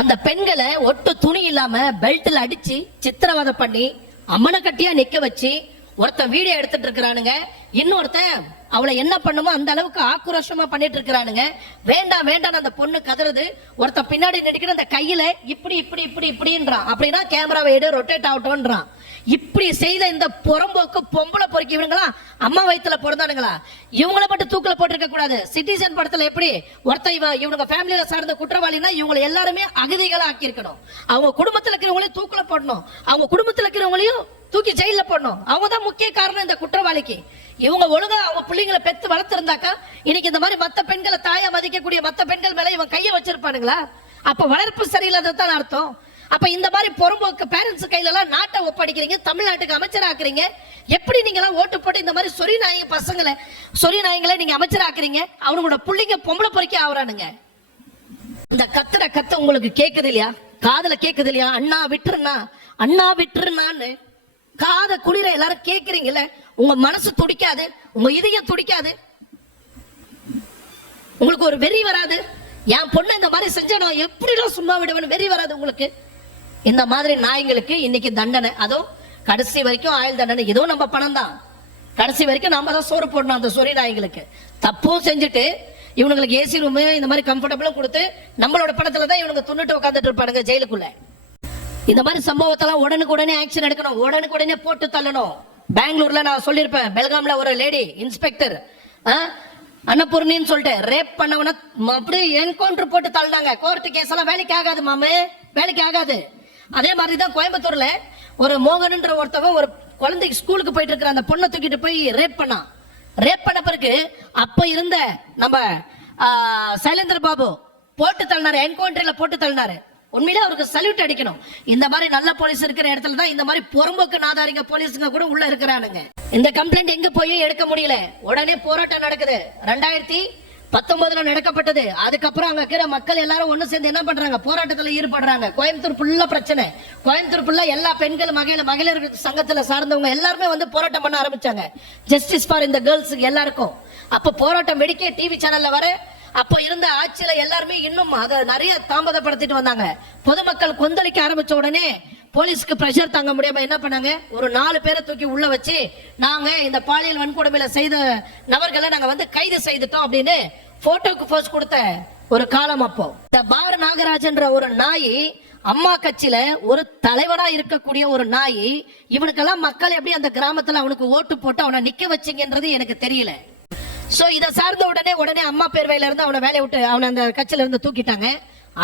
அந்த பெண்களை ஒட்டு துணி இல்லாம பெல்ட்ல அடிச்சு சித்திரவதை பண்ணி அம்மனை கட்டியா நிக்க வச்சு ஒருத்தன் வீடியோ எடுத்துட்டு இருக்கிறானுங்க. இன்னொருத்தன் அவளை என்ன பண்ணுமோ அந்த அளவுக்கு ஆக்ரோஷமா பண்ணிட்டு இருக்கிறானுங்க. வேண்டாம் வேண்டாம் அந்த பொண்ணு கதறது. ஒருத்தன் பின்னாடி நடிக்கிற அந்த கையில இப்படி இப்படி இப்படி இப்படின்றான். அப்படின்னா கேமராவை எடு, ரொட்டேட் ஆகட்டும்ன்றான். இப்படி செய்த இந்த புறம்போக்கு பொம்பளை பொறுக்கி இவங்களா அம்மா வயிற்றுல பிறந்தானுங்களா? இவங்களை மட்டும் தூக்கில போட்டிருக்க கூடாது. சிட்டிசன் படத்துல எப்படி ஒருத்த இவங்க ஃபேமிலியில சார்ந்த குற்றவாளினா இவங்களை எல்லாருமே அகதிகளா ஆக்கி இருக்கணும். அவங்க குடும்பத்துல இருக்கிறவங்களையும் தூக்கில போடணும், அவங்க குடும்பத்துல இருக்கிறவங்களையும் தூக்கி ஜெயில போடணும். அவங்க தான் முக்கிய காரணம் இந்த குற்றவாளிக்கு. இவங்க ஒழுங்கா அவங்க பிள்ளைங்களை பெத்து வளர்த்திருந்தாக்கா இன்னைக்கு இந்த மாதிரி மத்த பெண்களை தாயா மதிக்கக்கூடிய மத்த பெண்கள் மேல இவன் கையை வச்சிருப்பானுங்களா? அப்ப வளர்ப்பு சரியில்லாததான் அர்த்தம். அப்ப இந்த மாதிரி பொறும்போக்கு பேரண்ட்ஸ் கையில எல்லாம் நாட்டை ஒப்படைக்கிறீங்க, தமிழ்நாட்டுக்கு அமைச்சராக்குறீங்க. எப்படி நீங்க எல்லாம் ஓட்டு போட்டு இந்த மாதிரி சொறி நாயங்க பசங்களை, சொறி நாயங்களை நீங்க அமைச்சராக்குறீங்க? அவங்களோட பிள்ளைங்க பொம்பளை பொறுக்கி ஆகுறானுங்க. இந்த கத்துற கத்து உங்களுக்கு கேக்குது இல்லையா? காதுல கேக்குது இல்லையா? அண்ணா விட்டுருண்ணா, அண்ணா விட்டுருண்ணான்னு காத குளிர எல்லாரும் கேக்குறீங்கல்ல? உங்க மனசு துடிக்காது, உங்க இதயம் துடிக்காது, உங்களுக்கு ஒரு வெறி வராது? என் பொண்ணு இந்த மாதிரி செஞ்சா நான் எப்படிலாம் சும்மா விடுவேன்னு வெறி வராது உங்களுக்கு? இந்த மாதிரி நாய்களுக்கு இன்னைக்கு தண்டனை, அதுவும் கடைசி வரைக்கும் ஆயுள் தண்டனை. ஏதோ நம்ம பணம் தான், கடைசி வரைக்கும் நாம தான் சோறு போடணும் அந்த சொறி நாய்களுக்கு. தப்பும் செஞ்சுட்டு இவங்களுக்கு ஏசி ரூம் இந்த மாதிரி கம்ஃபர்டபுளும் கொடுத்து நம்மளோட பணத்துல தான் இவனுங்க துண்ணுட்டு உட்காந்துட்டு இருப்பானுங்க ஜெயிலுக்குள்ள. இந்த மாதிரி சம்பவத்தெல்லாம் உடனுக்குடனே ஆக்ஷன் எடுக்கணும், உடனுக்குடனே போட்டு தள்ளணும். பெங்களூர்ல நான் சொல்லியிருப்பேன், பெல்காம்ல ஒரு லேடி இன்ஸ்பெக்டர் அன்னபூர்ணின்னு சொல்லிட்டு ரேப் பண்ணவன அப்படியே என்கவுண்டர் போட்டு தள்ளினாங்க. கோர்ட்டு கேஸ் எல்லாம் வேலைக்கு ஆகாது மாமே, வேலைக்கு ஆகாது. அதே மாதிரி தான் கோயம்புத்தூர்ல ஒரு மோகன்ன்ற ஒருத்தவன் ஒரு குழந்தைக்கு ஸ்கூலுக்கு போயிட்டு இருக்கிற அந்த பொண்ணை தூக்கிட்டு போய் ரேப் பண்ணான். ரேப் பண்ண பிறகு அப்ப இருந்த நம்ம சைலேந்திர பாபு போட்டு தள்ளினாரு, என்கவுண்டர்ல போட்டு தள்ளினாரு. உண்மையிலே அவருக்கு சல்யூட் அடிக்கணும். இந்த மாதிரி நல்ல போலீஸ் இருக்கிற இடத்துல தான் இந்த மாதிரி புறம்போக்கு நாதாரிங்க போலீஸுங்க கூட உள்ள இருக்கிறானுங்க. இந்த கம்ப்ளைண்ட் எங்க போய் எடுக்க முடியல, உடனே போராட்டம் நடக்குது. 19 நடக்கப்பட்டது. அதுக்கப்புறம் அங்க இருக்கிற மக்கள் எல்லாரும் ஒண்ணு சேர்ந்து என்ன பண்றாங்க, போராட்டத்துல ஈடுபடுறாங்க. கோயம்புத்தூர் ஃபுல்லா பிரச்சனை, கோயம்புத்தூர் ஃபுல்லா எல்லா பெண்கள் மகளிர் சங்கத்துல சார்ந்தவங்க எல்லாருமே வந்து போராட்டம் பண்ண ஆரம்பிச்சாங்க, ஜஸ்டிஸ் ஃபார் இந்த கேர்ள்ஸ் எல்லாருக்கும். அப்ப போராட்டம் வெடிக்க டிவி சேனல்ல வர, அப்ப இருந்த ஆட்சியில எல்லாருமே இன்னும் அதை நிறைய தாமதப்படுத்திட்டு வந்தாங்க. பொதுமக்கள் கொந்தளிக்க ஆரம்பிச்ச உடனே போலீஸ்க்கு பிரஷர் தாங்க முடியாம என்ன பண்ணாங்க, ஒரு 4 பேரை தூக்கி உள்ள வச்சு நாங்க இந்த பாலியல் வன்கொடுமையில செய்த நபர்களை நாங்க வந்து கைது செய்துட்டோம் அப்படின்னு போட்டோக்கு போஸ்ட் கொடுத்த ஒரு காலம். அப்போ இந்த பார் நாகராஜன்ற ஒரு நாய், அம்மா கட்சியில ஒரு தலைவனா இருக்கக்கூடிய ஒரு நாய், இவனுக்கெல்லாம் மக்கள் எப்படி அந்த கிராமத்துல அவனுக்கு ஓட்டு போட்டு அவனை நிக்க வச்சிங்கன்றது எனக்கு தெரியல. சோ இதை சார்ந்த உடனே அம்மா பேர்வையில இருந்து அவனை வேலையை விட்டு அவனை அந்த கட்சியில இருந்து தூக்கிட்டாங்க.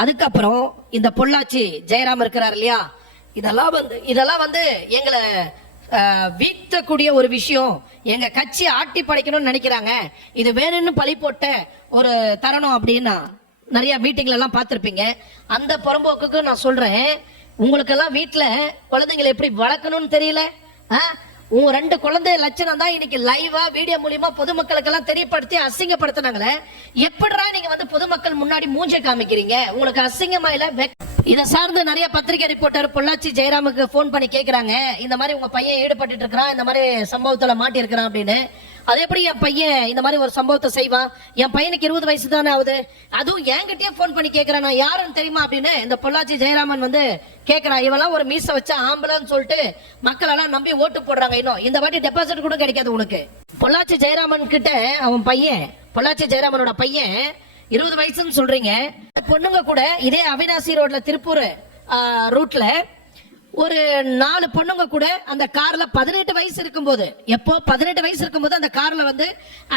அதுக்கப்புறம் இந்த பொள்ளாச்சி ஜெயராம் இருக்கிறார் இல்லையா, இதெல்லாம் வந்து எங்களை வீழ்த்தக்கூடிய ஒரு விஷயம், எங்க கட்சி ஆட்டி படைக்கணும்னு நினைக்கிறாங்க, இது வேணும்னு பழி போட்ட ஒரு தருணம் அப்படின்னா நிறைய மீட்டிங்ல எல்லாம் பார்த்திருப்பீங்க. அந்த புறம்போக்குக்கு நான் சொல்றேன், உங்களுக்கெல்லாம் வீட்டுல குழந்தைங்களை எப்படி வளர்க்கணும்னு தெரியல. உங்க 2 குழந்தை லட்சணம் தான் இன்னைக்கு லைவா வீடியோ மூலியமா பொதுமக்களுக்கு எல்லாம் தெரியப்படுத்தி அசிங்கப்படுத்தினாங்களே. எப்படிடா நீங்க வந்து பொதுமக்கள் முன்னாடி மூஞ்ச காமிக்கிறீங்க, உங்களுக்கு அசிங்கமா இல்ல? இதை சார்ந்து நிறைய பத்திரிகை ரிப்போர்ட்டர் பொள்ளாச்சி ஜெயராமுக்கு போன் பண்ணி கேக்குறாங்க, இந்த மாதிரி உங்க பையன் ஈடுபட்டு இருக்கிறான், இந்த மாதிரி சம்பவத்துல மாட்டி இருக்கிறான் அப்படின்னு. அது எப்படி என் பையன் இந்த மாதிரி ஒரு சம்பவத்தை செய்வான், என் பையனுக்கு 20 வயசு தானே ஆகுது, அதுவும் என்கிட்டயே போன் பண்ணி கேட்கிறேன், நான் யாருன்னு தெரியுமா அப்படின்னு இந்த பொள்ளாச்சி ஜெயராமன் வந்து கேட்கிறான். இவெல்லாம் ஒரு மீச வச்ச ஆம்பளன்னு சொல்லிட்டு மக்கள் எல்லாம் நம்பி ஓட்டு போடுறாங்க. இன்னும் இந்த வாட்டி டெபாசிட் கூட கிடைக்காது உனக்கு. பொள்ளாச்சி ஜெயராமன் கிட்ட அவன் பையன், பொள்ளாச்சி ஜெயராமனோட பையன் 20 வயசுன்னு சொல்றீங்க. பொண்ணுங்க கூட இதே அவினாசி ரோட்ல திருப்பூர் ரூட்ல ஒரு 4 பொண்ணுங்க கூட அந்த கார்ல 18 வயசு இருக்கும்போது, எப்போ 18 வயசு இருக்கும்போது அந்த கார்ல வந்து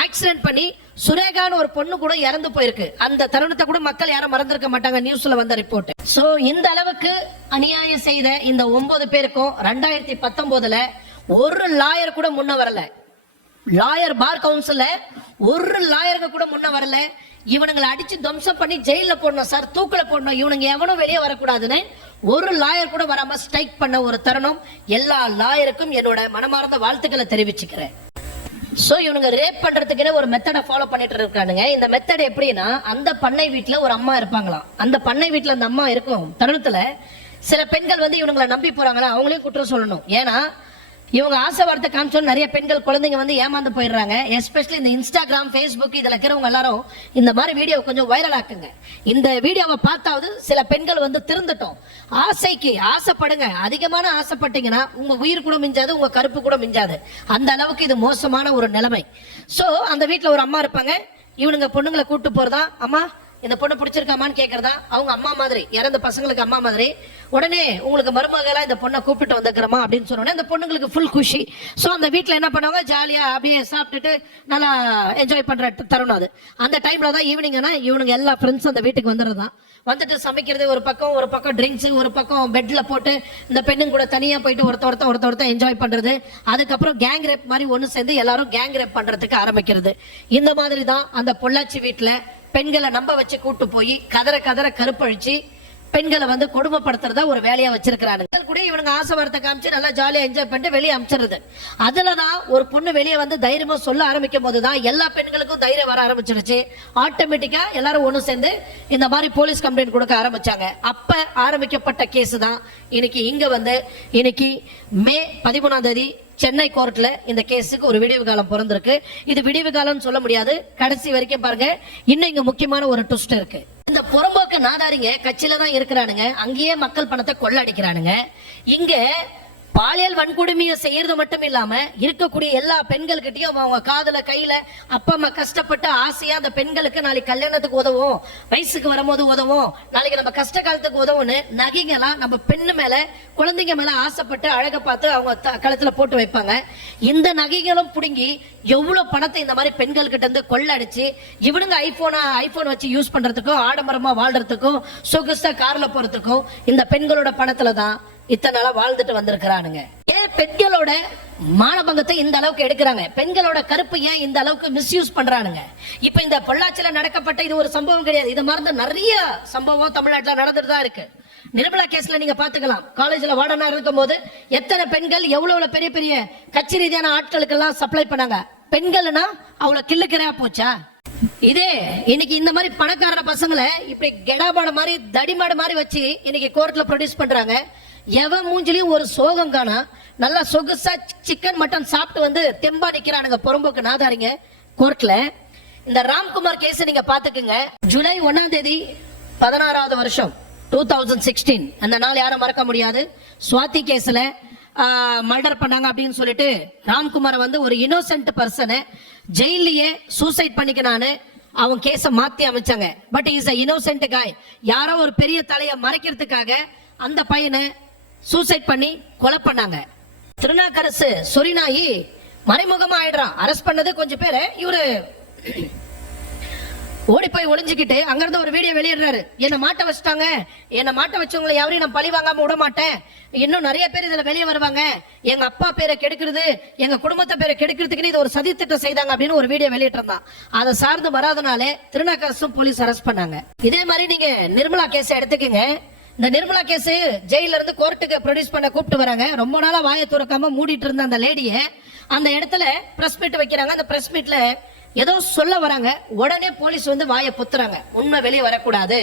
ஆக்சிடென்ட் பண்ணி சுரேகான்னு ஒரு பொண்ணு கூட இறந்து போயிருக்கு. அந்த தருணத்தை கூட மக்கள் யாரும் மறந்திருக்க மாட்டாங்க, நியூஸ்ல வந்த ரிப்போர்ட். சோ இந்த அளவுக்கு அநியாயம் செய்த இந்த 9 பேருக்கும் 2019ல ஒரு லாயர் கூட முன்ன வரல. லாயர் பார் கவுன்சில்ல ஒரு லாயருங்க கூட முன்ன வரல. இவனுங்களை அடிச்சு துவம்சம் பண்ணி ஜெயில போடணும் சார், தூக்குல போடணும், இவனுங்க எவனும் வெளியே வரக்கூடாதுன்னு ஒரு லாயர் கூட வராம ஸ்ட்ரைக் பண்ண ஒரு தருணம். எல்லா லாயருக்கும் என்னோட மனமார்ந்த வாழ்த்துக்களை தெரிவிச்சுக்கிறேன். சோ இவனுங்க ரேப் பண்றதுக்குன்னு ஒரு மெத்தடை ஃபாலோ பண்ணிட்டு இருக்கானுங்க. இந்த மெத்தட் எப்படின்னா, அந்த பண்ணை வீட்டுல ஒரு அம்மா இருப்பாங்களாம். அந்த பண்ணை வீட்டுல அந்த அம்மா இருக்கும் தருணத்துல சில பெண்கள் வந்து இவனுங்களை நம்பி போறாங்களா, அவங்களையும் குற்றம் சொல்லணும். ஏன்னா இவங்க ஆசை வார்த்தை காமிச்சோன்னு நிறைய பெண்கள் குழந்தைங்க வந்து ஏமாந்து போயிடுறாங்க. எஸ்பெஷலி இந்த இன்ஸ்டாகிராம், ஃபேஸ்புக் இதுல இருக்கிறவங்க எல்லாரும் இந்த மாதிரி வீடியோ கொஞ்சம் வைரல் ஆக்குங்க. இந்த வீடியோவை பார்த்தாவது சில பெண்கள் வந்து திருந்தட்டும். ஆசைக்கு ஆசைப்படுங்க, அதிகமான ஆசைப்பட்டீங்கன்னா உங்க உயிர் கூட மிஞ்சாது, உங்க கருப்பு கூட மிஞ்சாது. அந்த அளவுக்கு இது மோசமான ஒரு நிலைமை. சோ அந்த வீட்டுல ஒரு அம்மா இருப்பாங்க, இவனுங்க பொண்ணுங்களை கூட்டு போறதா, அம்மா இந்த பொண்ணு பிடிச்சிருக்காமான்னு கேட்கறதா, அவங்க அம்மா மாதிரி, இறந்த பசங்களுக்கு அம்மா மாதிரி. உடனே உங்களுக்கு மருமகளா இந்த பொண்ணை கூப்பிட்டு வந்துக்கிறோமா அப்படின்னு சொன்னோடனே அந்த பொண்ணுங்களுக்கு ஃபுல் குஷி. ஸோ அந்த வீட்டில் என்ன பண்ணுவாங்க, ஜாலியா அப்படியே சாப்பிட்டுட்டு நல்லா என்ஜாய் பண்ற தருணம் அது. அந்த டைம்ல தான் ஈவினிங்னா இவனுங்க எல்லா ஃப்ரெண்ட்ஸும் அந்த வீட்டுக்கு வந்துடுறதான். வந்துட்டு சமைக்கிறது ஒரு பக்கம் ட்ரிங்க்ஸ் ஒரு பக்கம் பெட்ல போட்டு இந்த பெண்ணுங்க கூட தனியா போயிட்டு ஒருத்த என்ஜாய் பண்றது. அதுக்கப்புறம் கேங் ரேப் மாதிரி ஒன்று சேர்ந்து எல்லாரும் கேங் ரேப் பண்றதுக்கு ஆரம்பிக்கிறது. இந்த மாதிரி தான் அந்த பொள்ளாச்சி வீட்டுல பெண்களை நம்ப வச்சு கூட்டு போய் கதற கருப்பழிச்சு பெண்களை வந்து கொடுமைப்படுத்துறதா ஒரு வேலையா வச்சிருக்கிறாங்க. கூட இவனுங்க ஆசை வார்த்தை காமிச்சு நல்லா ஜாலியா என்ஜாய் பண்ணிட்டு வெளியே அனுப்பிச்சிருது. அதுலதான் ஒரு பொண்ணு வெளியே வந்து தைரியமா சொல்ல ஆரம்பிக்கும் போதுதான் எல்லா பெண்களுக்கும் தைரியம் வர ஆரம்பிச்சிருச்சு. ஆட்டோமேட்டிக்கா எல்லாரும் ஒண்ணு சேர்ந்து இந்த மாதிரி போலீஸ் கம்ப்ளைண்ட் கொடுக்க ஆரம்பிச்சாங்க. அப்ப ஆரம்பிக்கப்பட்ட கேஸ் தான் இன்னைக்கு இங்க வந்து இன்னைக்கு மே 13ஆம் தேதி சென்னை கோர்ட்ல இந்த கேஸுக்கு ஒரு விடிவு காலம் பிறந்திருக்கு. இது விடிவு காலம்னு சொல்ல முடியாது, கடைசி வரைக்கும் பாருங்க. இன்னும் இங்க முக்கியமான ஒரு ட்விஸ்ட் இருக்கு. இந்த புறம்போக்கு நாதாரிங்க கட்சியில தான் இருக்கிறானுங்க, அங்கேயே மக்கள் பணத்தை கொள்ளடிக்கிறானுங்க. இங்க பாலியல் வன்கொடுமையை செய்யறது மட்டும் இல்லாம இருக்கக்கூடிய எல்லா பெண்கள்கிட்டயும் அவங்க காதுல கையில அப்பா அம்மா கஷ்டப்பட்டு ஆசையா அந்த பெண்களுக்கு நாளைக்கு கல்யாணத்துக்கு உதவும், வயசுக்கு வரும்போது உதவும், நாளைக்கு நம்ம கஷ்ட காலத்துக்கு உதவும்னு நகைங்கெல்லாம் நம்ம பெண்ணு மேல குழந்தைங்க மேல ஆசைப்பட்டு அழக பார்த்து அவங்க கழுத்துல போட்டு வைப்பாங்க. இந்த நகைகளும் புடுங்கி எவ்வளவு பணத்தை இந்த மாதிரி பெண்கள் கிட்ட இருந்து கொள்ளடிச்சு இவனுங்க ஐபோன் வச்சு யூஸ் பண்றதுக்கும் ஆடம்பரமா வாழ்றதுக்கும் சொகுசா கார்ல போறதுக்கும் இந்த பெண்களோட பணத்துல தான் இத்தனை நாளா வாழ்ந்துட்டு வந்திருக்கிறானுங்க. ஏன் பெண்களோட மானபங்கத்தை இந்த அளவுக்கு எடுக்கிறாங்க, பெண்களோட கருப்பு ஏன் இந்த அளவுக்கு மிஸ்யூஸ் பண்றானுங்க? இப்ப இந்த பொள்ளாச்சியில நடக்கப்பட்ட இது ஒரு சம்பவம் கிடையாது, இது மாதிரி நிறைய சம்பவம் தமிழ்நாட்டுல நடந்துட்டு தான் இருக்கு. நிர்மலா கேஸ்ல நீங்க பாத்துக்கலாம், காலேஜ்ல வார்டனா இருக்கும் போது எத்தனை பெண்கள் எவ்வளவு பெரிய பெரிய கட்சி ரீதியான ஆட்களுக்கு எல்லாம் சப்ளை பண்ணாங்க. பெண்கள்னா அவ்வளவு கிள்ளுக்கிறையா போச்சா? இதே இன்னைக்கு இந்த மாதிரி பணக்காரன பசங்களை இப்படி கெடாபாட மாதிரி தடிமாடு மாதிரி வச்சு இன்னைக்கு கோர்ட்ல ப்ரொடியூஸ் பண்றாங்க. எவன் மூஞ்சிலையும் ஒரு சோகம் காணா, நல்லா சொகுசா சிக்கன் மட்டன் சாப்பிட்டு வந்து தெம்பா நிக்கிறானுங்க புறம்போக்கு நாதாரிங்க கோர்ட்ல. இந்த ராம்குமார் கேஸ் நீங்க பாத்துக்குங்க. ஜூலை 1ஆம் தேதி 16வது வருஷம் 2016, அந்த நாள் யாரும் மறக்க முடியாது. சுவாதி கேஸ்ல மர்டர் பண்ணாங்க அப்படின்னு சொல்லிட்டு ராம்குமார் வந்து ஒரு இன்னோசென்ட் பர்சனை ஜெயிலையே சூசைட் பண்ணிக்கினான்னு அவன் கேஸை மாத்தி அமைச்சாங்க. பட் இஸ் அ இன்னோசென்ட் காய். யாரோ ஒரு பெரிய தலையை மறைக்கிறதுக்காக அந்த பையனை சூசைட் பண்ணி கொலை பண்ணாங்க. திருநாக்கரசு சொரிநாயி மறைமுகமா ஆயிடுறான். அரெஸ்ட் பண்ணது கொஞ்சம் பேரு, இவரு ஓடி போய் ஒளிஞ்சுக்கிட்டு அங்கிருந்து ஒரு வீடியோ வெளியிடுறாரு. என்ன மாட்ட வச்சுட்டாங்க, என்ன மாட்ட வச்சவங்களை யாரையும் நான் பழி வாங்காம விட மாட்டேன், இன்னும் நிறைய பேர் இதுல வெளியே வருவாங்க, எங்க அப்பா பேரை கெடுக்கிறது, எங்க குடும்பத்தை பேரை கெடுக்கிறதுக்குன்னு இது ஒரு சதி திட்டம் செய்தாங்க அப்படின்னு ஒரு வீடியோ வெளியிட்டிருந்தான். அதை சார்ந்து வராதனாலே திருநாக்கரசும் போலீஸ் அரெஸ்ட் பண்ணாங்க. இதே மாதிரி நீங்க நிர்மலா கேஸ் எடுத்துக்கங்க. இந்த நிர்மலா கேஸ் ஜெயில இருந்து கோர்ட்டுக்கு ப்ரொடியூஸ் பண்ண கூப்பிட்டு வராங்க. ரொம்ப நாளா வாயை துறக்காம மூடிட்டு இருந்த அந்த லேடிய அந்த இடத்துல பிரஸ் மீட் வைக்கிறாங்க. அந்த பிரஸ் மீட்ல ஏதோ சொல்ல வராங்க, உடனே போலீஸ் வந்து வாயை பொத்துறாங்க. உண்மை வெளியே வரக்கூடாது,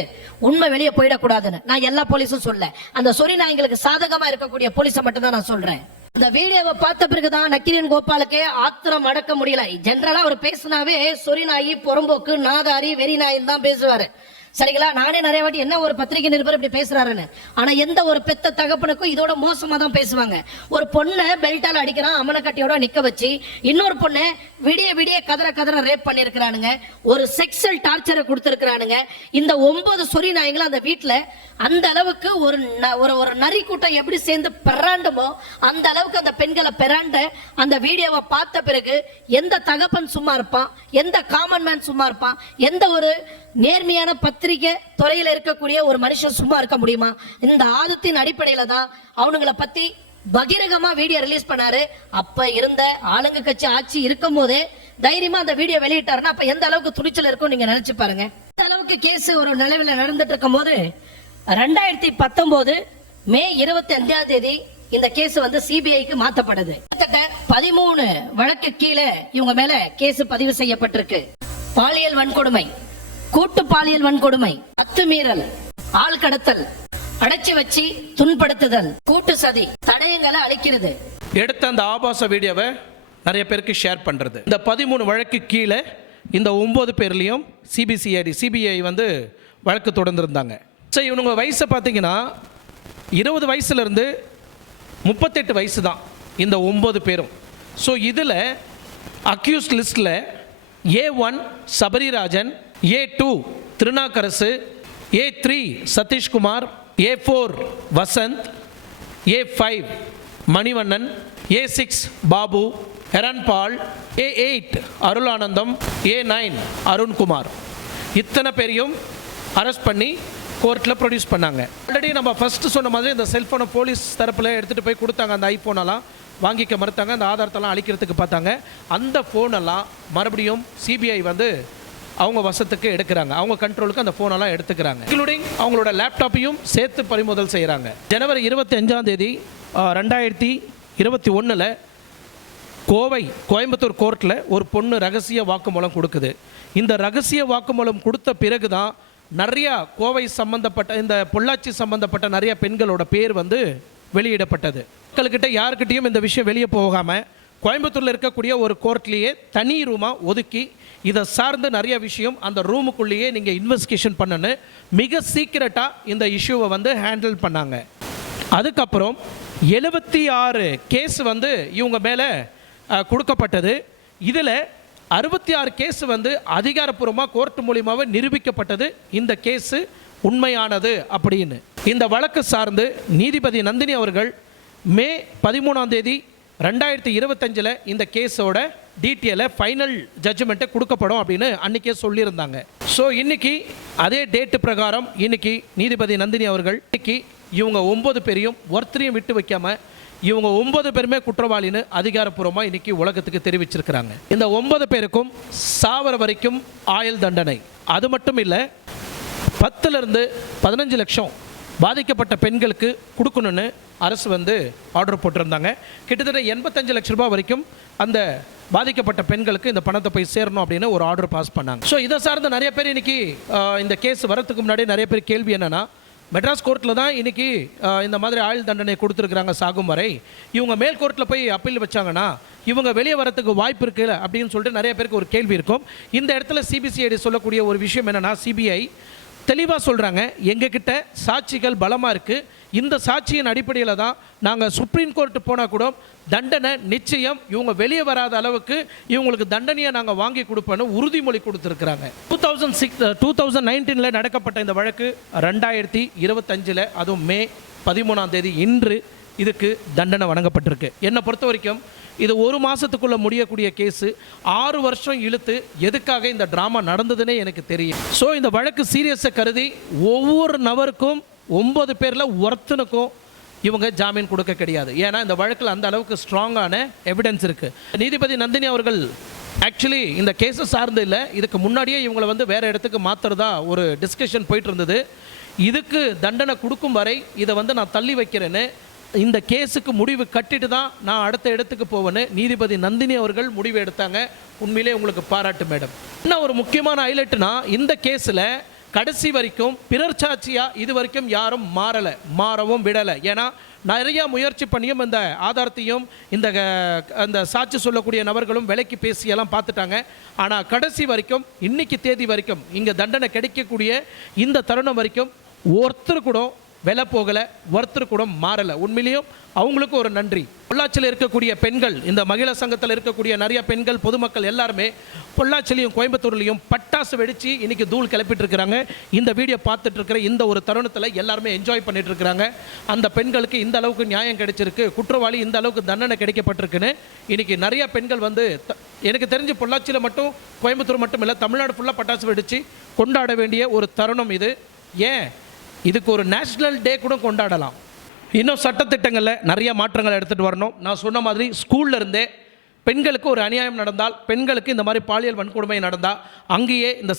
உண்மை வெளியே போயிடக்கூடாதுன்னு. நான் எல்லா போலீஸும் சொல்ல, அந்த சொரி நாய்களுக்கு சாதகமா இருக்கக்கூடிய போலீஸை மட்டும் தான் நான் சொல்றேன். இந்த வீடியோவை பார்த்த பிறகுதான் நக்கீரன் கோபாலுக்கே ஆத்திரம் அடக்க முடியல. ஜெனரலா அவர் பேசினாவே சொரி நாயி, பொறம்போக்கு, நாதாரி, வெறி நாயின்னு தான் பேசுவாரு. சரிங்களா? நானே நிறைய வாட்டி என்ன ஒரு பத்திரிகை நிருபர் இப்படி பேசுறாருன்னு. ஆனா எந்த ஒரு பெத்த தகப்பனுக்கும் இதோட மோசமா தான் பேசுவாங்க. ஒரு பொண்ணை பெல்ட்டால அடிக்கிறான், அமன கட்டியோட நிக்க வச்சு, இன்னொரு பொண்ணை விடிய விடிய கதற ரேப் பண்ணிருக்கிறானுங்க, ஒரு செக்ஸுவல் டார்ச்சரை கொடுத்திருக்கிறானுங்க. இந்த 9 சொறி நாய்களும் அந்த வீட்டுல அந்த அளவுக்கு ஒரு நரி கூட்டம் எப்படி சேர்ந்து பெறாண்டுமோ அந்த அளவுக்கு அந்த பெண்களை பெறாண்ட அந்த வீடியோவை பார்த்த பிறகு எந்த தகப்பன் சும்மா இருப்பான், எந்த காமன் மேன் சும்மா இருப்பான், எந்த ஒரு நேர்மையான பத்திரிகை துறையில இருக்கக்கூடிய ஒரு மனுஷன் சும்மா இருக்க முடியுமா? இந்த ஆதத்தின் அடிப்படையில தான் அவனுங்களை பத்தி பகிரங்கமா வீடியோ ரிலீஸ் பண்ணாரு. அப்ப இருந்த ஆளுங்க கட்சி ஆட்சி இருக்கும் போதே தைரியமா அந்த வீடியோ வெளியிட்டாருன்னா அப்ப எந்த அளவுக்கு துணிச்சல் இருக்கும் நீங்க நினைச்சு பாருங்க. இந்த அளவுக்கு கேஸ் ஒரு நிலவில் நடந்துட்டு இருக்கும் போது 2019 மே 25ஆம் தேதி இந்த கேஸ் வந்து சிபிஐக்கு மாத்தப்படுது. 13 வழக்கு கீழே இவங்க மேல கேஸ் பதிவு செய்யப்பட்டிருக்கு. பாலியல் வன்கொடுமை, கூட்டு பாலியல் வன்கொடுமை, அத்துமீறல், ஆள் கடத்தல், அடைச்சி வச்சு துன்படுத்துதல், கூட்டு சதி, தடயங்களை அழிக்கிறது. எடுத்த அந்த ஆபாச வீடியோவை நிறைய பேருக்கு ஷேர் பண்றது. இந்த 13 வழக்கு கீழே இந்த 9 பேர்லையும் சிபிஐ வந்து வழக்கு தொடர்ந்துருந்தாங்க. சரி, இவனுங்க வயசை பார்த்தீங்கன்னா 20 வயசுலேருந்து 38 வயசு தான் இந்த 9 பேரும். ஸோ இதில் அக்யூஸ்ட் லிஸ்டில் A1 Sabarirajan, A2 Thirunakkarasu, A3 Sathishkumar, A4 Vasanth, A5 Manivannan, A6 Babu, Heron Paul, A8 Arulanandam, A9 Arunkumar. இத்தனை பேரையும் அரெஸ்ட் பண்ணி கோர்ட்டில் ப்ரொடியூஸ் பண்ணாங்க. ஆல்ரெடி நம்ம ஃபஸ்ட்டு சொன்ன மாதிரி இந்த செல்ஃபோனை போலீஸ் தரப்பில் எடுத்துகிட்டு போய் கொடுத்தாங்க. அந்த ஐஃபோனெல்லாம் வாங்கிக்க மறுத்தாங்க, அந்த ஆதாரத்தெல்லாம் அழிக்கிறதுக்கு பார்த்தாங்க. அந்த ஃபோனெல்லாம் மறுபடியும் சிபிஐ வந்து அவங்க வசத்துக்கு எடுக்கிறாங்க, அவங்க கண்ட்ரோலுக்கு அந்த ஃபோனெல்லாம் எடுத்துக்கிறாங்க. இன்க்ளூடிங் அவங்களோட லேப்டாப்பையும் சேர்த்து பறிமுதல் செய்கிறாங்க. ஜனவரி 25ஆம் தேதி 2021 கோயம்புத்தூர் கோர்ட்டில் ஒரு பொண்ணு ரகசிய வாக்குமூலம் கொடுக்குது. இந்த ரகசிய வாக்குமூலம் கொடுத்த பிறகு தான் நிறையா கோவை சம்பந்தப்பட்ட இந்த பொள்ளாச்சி சம்பந்தப்பட்ட நிறைய பெண்களோட பேர் வந்து வெளியிடப்பட்டது. மக்கள்கிட்ட யாருக்கிட்டையும் இந்த விஷயம் வெளியே போகாமல் கோயம்புத்தூரில் இருக்கக்கூடிய ஒரு கோர்ட்லேயே தனி ரூமாக ஒதுக்கி இதை சார்ந்து நிறைய விஷயம் அந்த ரூமுக்குள்ளேயே நீங்கள் இன்வெஸ்டிகேஷன் பண்ணனு மிக சீக்கிரட்டாக இந்த இஷ்யூவை வந்து ஹேண்டில் பண்ணாங்க. அதுக்கப்புறம் 76 கேஸ் வந்து இவங்க மேலே கொடுக்கப்பட்டது. இதில் 66 கேஸ் வந்து அதிகாரப்பூர்வமாக கோர்ட் மூலியமாக நிரூபிக்கப்பட்டது இந்த கேஸு உண்மையானது அப்படின்னு. இந்த வழக்கு சார்ந்து நீதிபதி நந்தினி அவர்கள் மே 13ஆம் தேதி 2025 இந்த கேஸோட டீட்டெயிலை ஃபைனல் ஜட்ஜ்மெண்ட்டை கொடுக்கப்படும் அப்படின்னு அன்றைக்கே சொல்லியிருந்தாங்க. ஸோ இன்றைக்கி அதே டேட்டு பிரகாரம் இன்றைக்கி நீதிபதி நந்தினி அவர்கள் இன்றைக்கி இவங்க 9 பேரையும் ஒருத்தரையும் விட்டு வைக்காமல் இவங்க 9 பேருமே குற்றவாளின்னு அதிகாரப்பூர்வமாக இன்றைக்கி உலகத்துக்கு தெரிவிச்சிருக்கிறாங்க. இந்த 9 பேருக்கும் சாவர வரைக்கும் ஆயுள் தண்டனை. அது மட்டும் இல்லை, 10 to 15 லட்சம் பாதிக்கப்பட்ட பெண்களுக்கு கொடுக்கணும்னு அரசு வந்து ஆர்டர் போட்டிருந்தாங்க. கிட்டத்தட்ட 85 லட்ச ரூபாய் வரைக்கும் அந்த பாதிக்கப்பட்ட பெண்களுக்கு இந்த பணத்தை போய் சேரணும் அப்படின்னு ஒரு ஆர்டர் பாஸ் பண்ணாங்க. ஸோ இதை சார்ந்த நிறைய பேர் இன்றைக்கி இந்த கேஸ் வரத்துக்கு முன்னாடி நிறைய பேர் கேள்வி என்னென்னா, மெட்ராஸ் கோர்ட்டில் தான் இன்றைக்கி இந்த மாதிரி ஆயுள் தண்டனை கொடுத்துருக்குறாங்க சாகும் வரை, இவங்க மேல் கோர்ட்டில் போய் அப்பீல் வச்சாங்கன்னா இவங்க வெளியே வரத்துக்கு வாய்ப்பு இருக்குல்ல அப்படின்னு சொல்லிட்டு நிறைய பேருக்கு ஒரு கேள்வி இருக்கும். இந்த இடத்துல சிபிசிஐடி சொல்லக்கூடிய ஒரு விஷயம் என்னென்னா, சிபிஐ தெளிவாக சொல்கிறாங்க, எங்ககிட்ட சாட்சிகள் பலமாக இருக்குது, இந்த சாட்சியின் அடிப்படையில் தான் நாங்கள் சுப்ரீம் கோர்ட்டு போனால் கூட தண்டனை நிச்சயம், இவங்க வெளியே வராத அளவுக்கு இவங்களுக்கு தண்டனையை நாங்கள் வாங்கி கொடுப்போன்னு உறுதிமொழி கொடுத்துருக்குறாங்க. 2019 நடக்கப்பட்ட இந்த வழக்கு 2025 அதுவும் மே 13 இன்று இதுக்கு தண்டனை வழங்கப்பட்டிருக்கு. என்னை பொறுத்த வரைக்கும் இது ஒரு மாதத்துக்குள்ளே முடியக்கூடிய கேஸு. 6 வருஷம் இழுத்து எதுக்காக இந்த ட்ராமா நடந்ததுன்னே எனக்கு தெரியும். ஸோ இந்த வழக்கு சீரியஸை கருதி ஒவ்வொரு நபருக்கும் 9 பேரில் ஒருத்தனுக்கும் இவங்க ஜாமீன் கொடுக்க கிடையாது. ஏன்னா இந்த வழக்கில் அந்த அளவுக்கு ஸ்ட்ராங்கான எவிடன்ஸ் இருக்குது. நீதிபதி நந்தினி அவர்கள் ஆக்சுவலி இந்த கேஸை சார்ந்து இல்லை, இதுக்கு முன்னாடியே இவங்களை வந்து வேறு இடத்துக்கு மாற்றுறதா ஒரு டிஸ்கஷன் போயிட்டு இருந்தது. இதுக்கு தண்டனை கொடுக்கும் வரை இதை வந்து நான் தள்ளி வைக்கிறேன்னு, இந்த கேஸுக்கு முடிவு கட்டிட்டு தான் நான் அடுத்த இடத்துக்கு போவேன்னு நீதிபதி நந்தினி அவர்கள் முடிவு எடுத்தாங்க. உண்மையிலே உங்களுக்கு பாராட்டு மேடம். இன்னும் ஒரு முக்கியமான ஹைலைட்னா, இந்த கேஸில் கடைசி வரைக்கும் பிறர் சாட்சியாக இது வரைக்கும் யாரும் மாறவும் விடலை. ஏன்னா நிறையா முயற்சி பண்ணியும் இந்த ஆதாரத்தையும் இந்த சாட்சி சொல்லக்கூடிய நபர்களும் விலைக்கு பேசியெல்லாம் பார்த்துட்டாங்க. ஆனால் கடைசி வரைக்கும் இன்னைக்கு தேதி வரைக்கும் இங்கே தண்டனை கிடைக்கக்கூடிய இந்த தருணம் வரைக்கும் ஒருத்தர் கூட விலை போகலை, ஒருத்தர் கூட மாறலை. உண்மையிலேயும் அவங்களுக்கு ஒரு நன்றி. பொள்ளாச்சியில் இருக்கக்கூடிய பெண்கள், இந்த மகிழா சங்கத்தில் இருக்கக்கூடிய நிறைய பெண்கள், பொதுமக்கள் எல்லாருமே பொள்ளாச்சிலையும் கோயம்புத்தூர்லையும் பட்டாசு வெடித்து இன்றைக்கி தூள் கிளப்பிட்டு இருக்கிறாங்க. இந்த வீடியோ பார்த்துட்டு இருக்கிற இந்த ஒரு தருணத்தில் எல்லாருமே என்ஜாய் பண்ணிட்டு இருக்கிறாங்க. அந்த பெண்களுக்கு இந்த அளவுக்கு நியாயம் கிடைச்சிருக்கு, குற்றவாளி இந்த அளவுக்கு தண்டனை கிடைக்கப்பட்டிருக்குன்னு இன்றைக்கி நிறைய பெண்கள் வந்து, எனக்கு தெரிஞ்சு பொள்ளாச்சியில் மட்டும், கோயம்புத்தூர் மட்டும் இல்லை, தமிழ்நாடு ஃபுல்லாக பட்டாசு வெடித்து கொண்டாட வேண்டிய ஒரு தருணம் இது. ஏன் இதுக்கு ஒரு நேஷ்னல் டே கூட கொண்டாடலாம். இன்னும் சட்டத்திட்டங்களில் நிறைய மாற்றங்கள் எடுத்துகிட்டு வரணும். நான் சொன்ன மாதிரி ஸ்கூல்ல இருந்தே பெண்களுக்கு ஒரு அநியாயம் நடந்தால், பெண்களுக்கு இந்த மாதிரி பாலியல் வன்கொடுமை நடந்தால் அங்கேயே இந்த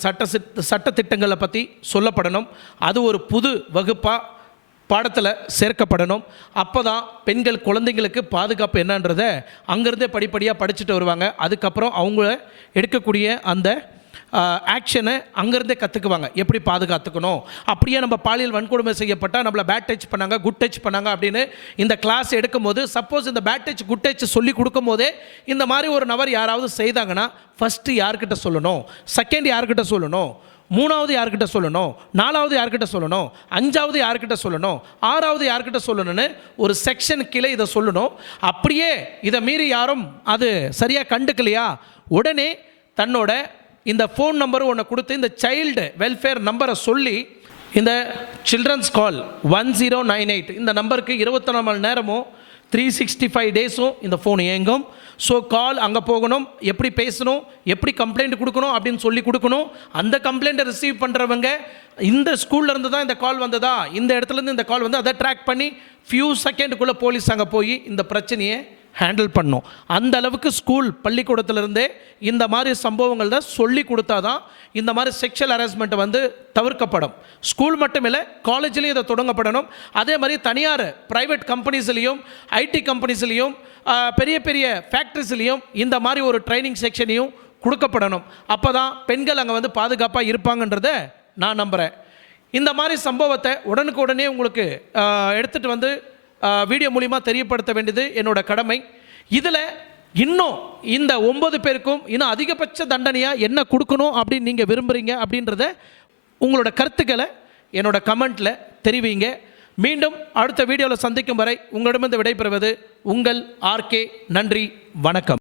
சட்டத்திட்டங்களை பற்றி சொல்லப்படணும். அது ஒரு புது வகுப்பாக பாடத்தில் சேர்க்கப்படணும். அப்போ தான் பெண்கள், குழந்தைங்களுக்கு பாதுகாப்பு என்னன்றதை அங்கேருந்தே படிப்படியாக படிச்சுட்டு வருவாங்க. அதுக்கப்புறம் அவங்க எடுக்கக்கூடிய அந்த ஆக்ஷனை அங்கேருந்தே கற்றுக்குவாங்க, எப்படி பாதுகாத்துக்கணும். அப்படியே நம்ம பாலியல் வன்கொடுமை செய்யப்பட்டால் நம்மளை பேட் டச் பண்ணாங்க, குட் டச் பண்ணாங்க அப்படின்னு இந்த கிளாஸ் எடுக்கும் போது, சப்போஸ் இந்த பேட் டச் குட் டச் சொல்லி கொடுக்கும் போதே இந்த மாதிரி ஒரு நபர் யாராவது செய்தாங்கன்னா ஃபஸ்ட்டு யார்கிட்ட சொல்லணும், செகண்ட் யார்கிட்ட சொல்லணும், 3வது யார்கிட்ட சொல்லணும், 4வது யார்கிட்ட சொல்லணும், 5வது யார்கிட்ட சொல்லணும், 6வது யார்கிட்ட சொல்லணும்னு ஒரு செக்ஷன் கீழே இதை சொல்லணும். அப்படியே இதை மீறி யாரும் அது சரியாக கண்டுக்கலையா, உடனே தன்னோட இந்த ஃபோன் நம்பர் ஒன்று கொடுத்து இந்த சைல்டு வெல்ஃபேர் நம்பரை சொல்லி, இந்த சில்ட்ரன்ஸ் கால் 1098 இந்த நம்பருக்கு 24 மணி நேரமும் 365 டேஸும் இந்த ஃபோன் இயங்கும். ஸோ கால் அங்கே போகணும், எப்படி பேசணும், எப்படி கம்ப்ளைண்ட் கொடுக்கணும் அப்படின்னு சொல்லி கொடுக்கணும். அந்த கம்ப்ளைண்ட்டை ரிசீவ் பண்ணுறவங்க இந்த ஸ்கூல்லேருந்து தான் இந்த கால் வந்ததா, இந்த இடத்துலேருந்து இந்த கால் வந்து அதை ட்ராக் பண்ணி ஃபியூ செகண்டுக்குள்ளே போலீஸ் அங்கே போய் இந்த பிரச்சனையை ஹேண்டில் பண்ணும். அந்த அளவுக்கு ஸ்கூல் பள்ளிக்கூடத்திலிருந்தே இந்த மாதிரி சம்பவங்கள் தான் சொல்லி கொடுத்தா தான் இந்த மாதிரி செக்ஷுவல் ஹராஸ்மெண்ட்டை வந்து தவிர்க்கப்படும். ஸ்கூல் மட்டும் இல்லை, காலேஜ்லேயும் இதை தொடங்கப்படணும். அதே மாதிரி தனியார் ப்ரைவேட் கம்பெனிஸ்லேயும், ஐடி கம்பெனிஸ்லேயும், பெரிய பெரிய ஃபேக்ட்ரிஸ்லேயும் இந்த மாதிரி ஒரு ட்ரைனிங் செக்ஷனையும் கொடுக்கப்படணும். அப்போ தான் பெண்கள் அங்கே வந்து பாதுகாப்பாக இருப்பாங்கன்றதை நான் நம்புகிறேன். இந்த மாதிரி சம்பவத்தை உடனுக்குடனே உங்களுக்கு எடுத்துகிட்டு வந்து வீடியோ மூலிமா தெரியப்படுத்த வேண்டியது என்னோட கடமை. இதில் இன்னும் இந்த 9 பேருக்கும் இன்னும் அதிகபட்ச தண்டனையாக என்ன கொடுக்கணும் அப்படின்னு நீங்கள் விரும்புகிறீங்க அப்படின்றத உங்களோட கருத்துக்களை என்னோட கமெண்ட்டில் தெரிவிங்க. மீண்டும் அடுத்த வீடியோவில் சந்திக்கும் வரை உங்களிடமிருந்து விடைபெறுவது உங்கள் ஆர்கே. நன்றி, வணக்கம்.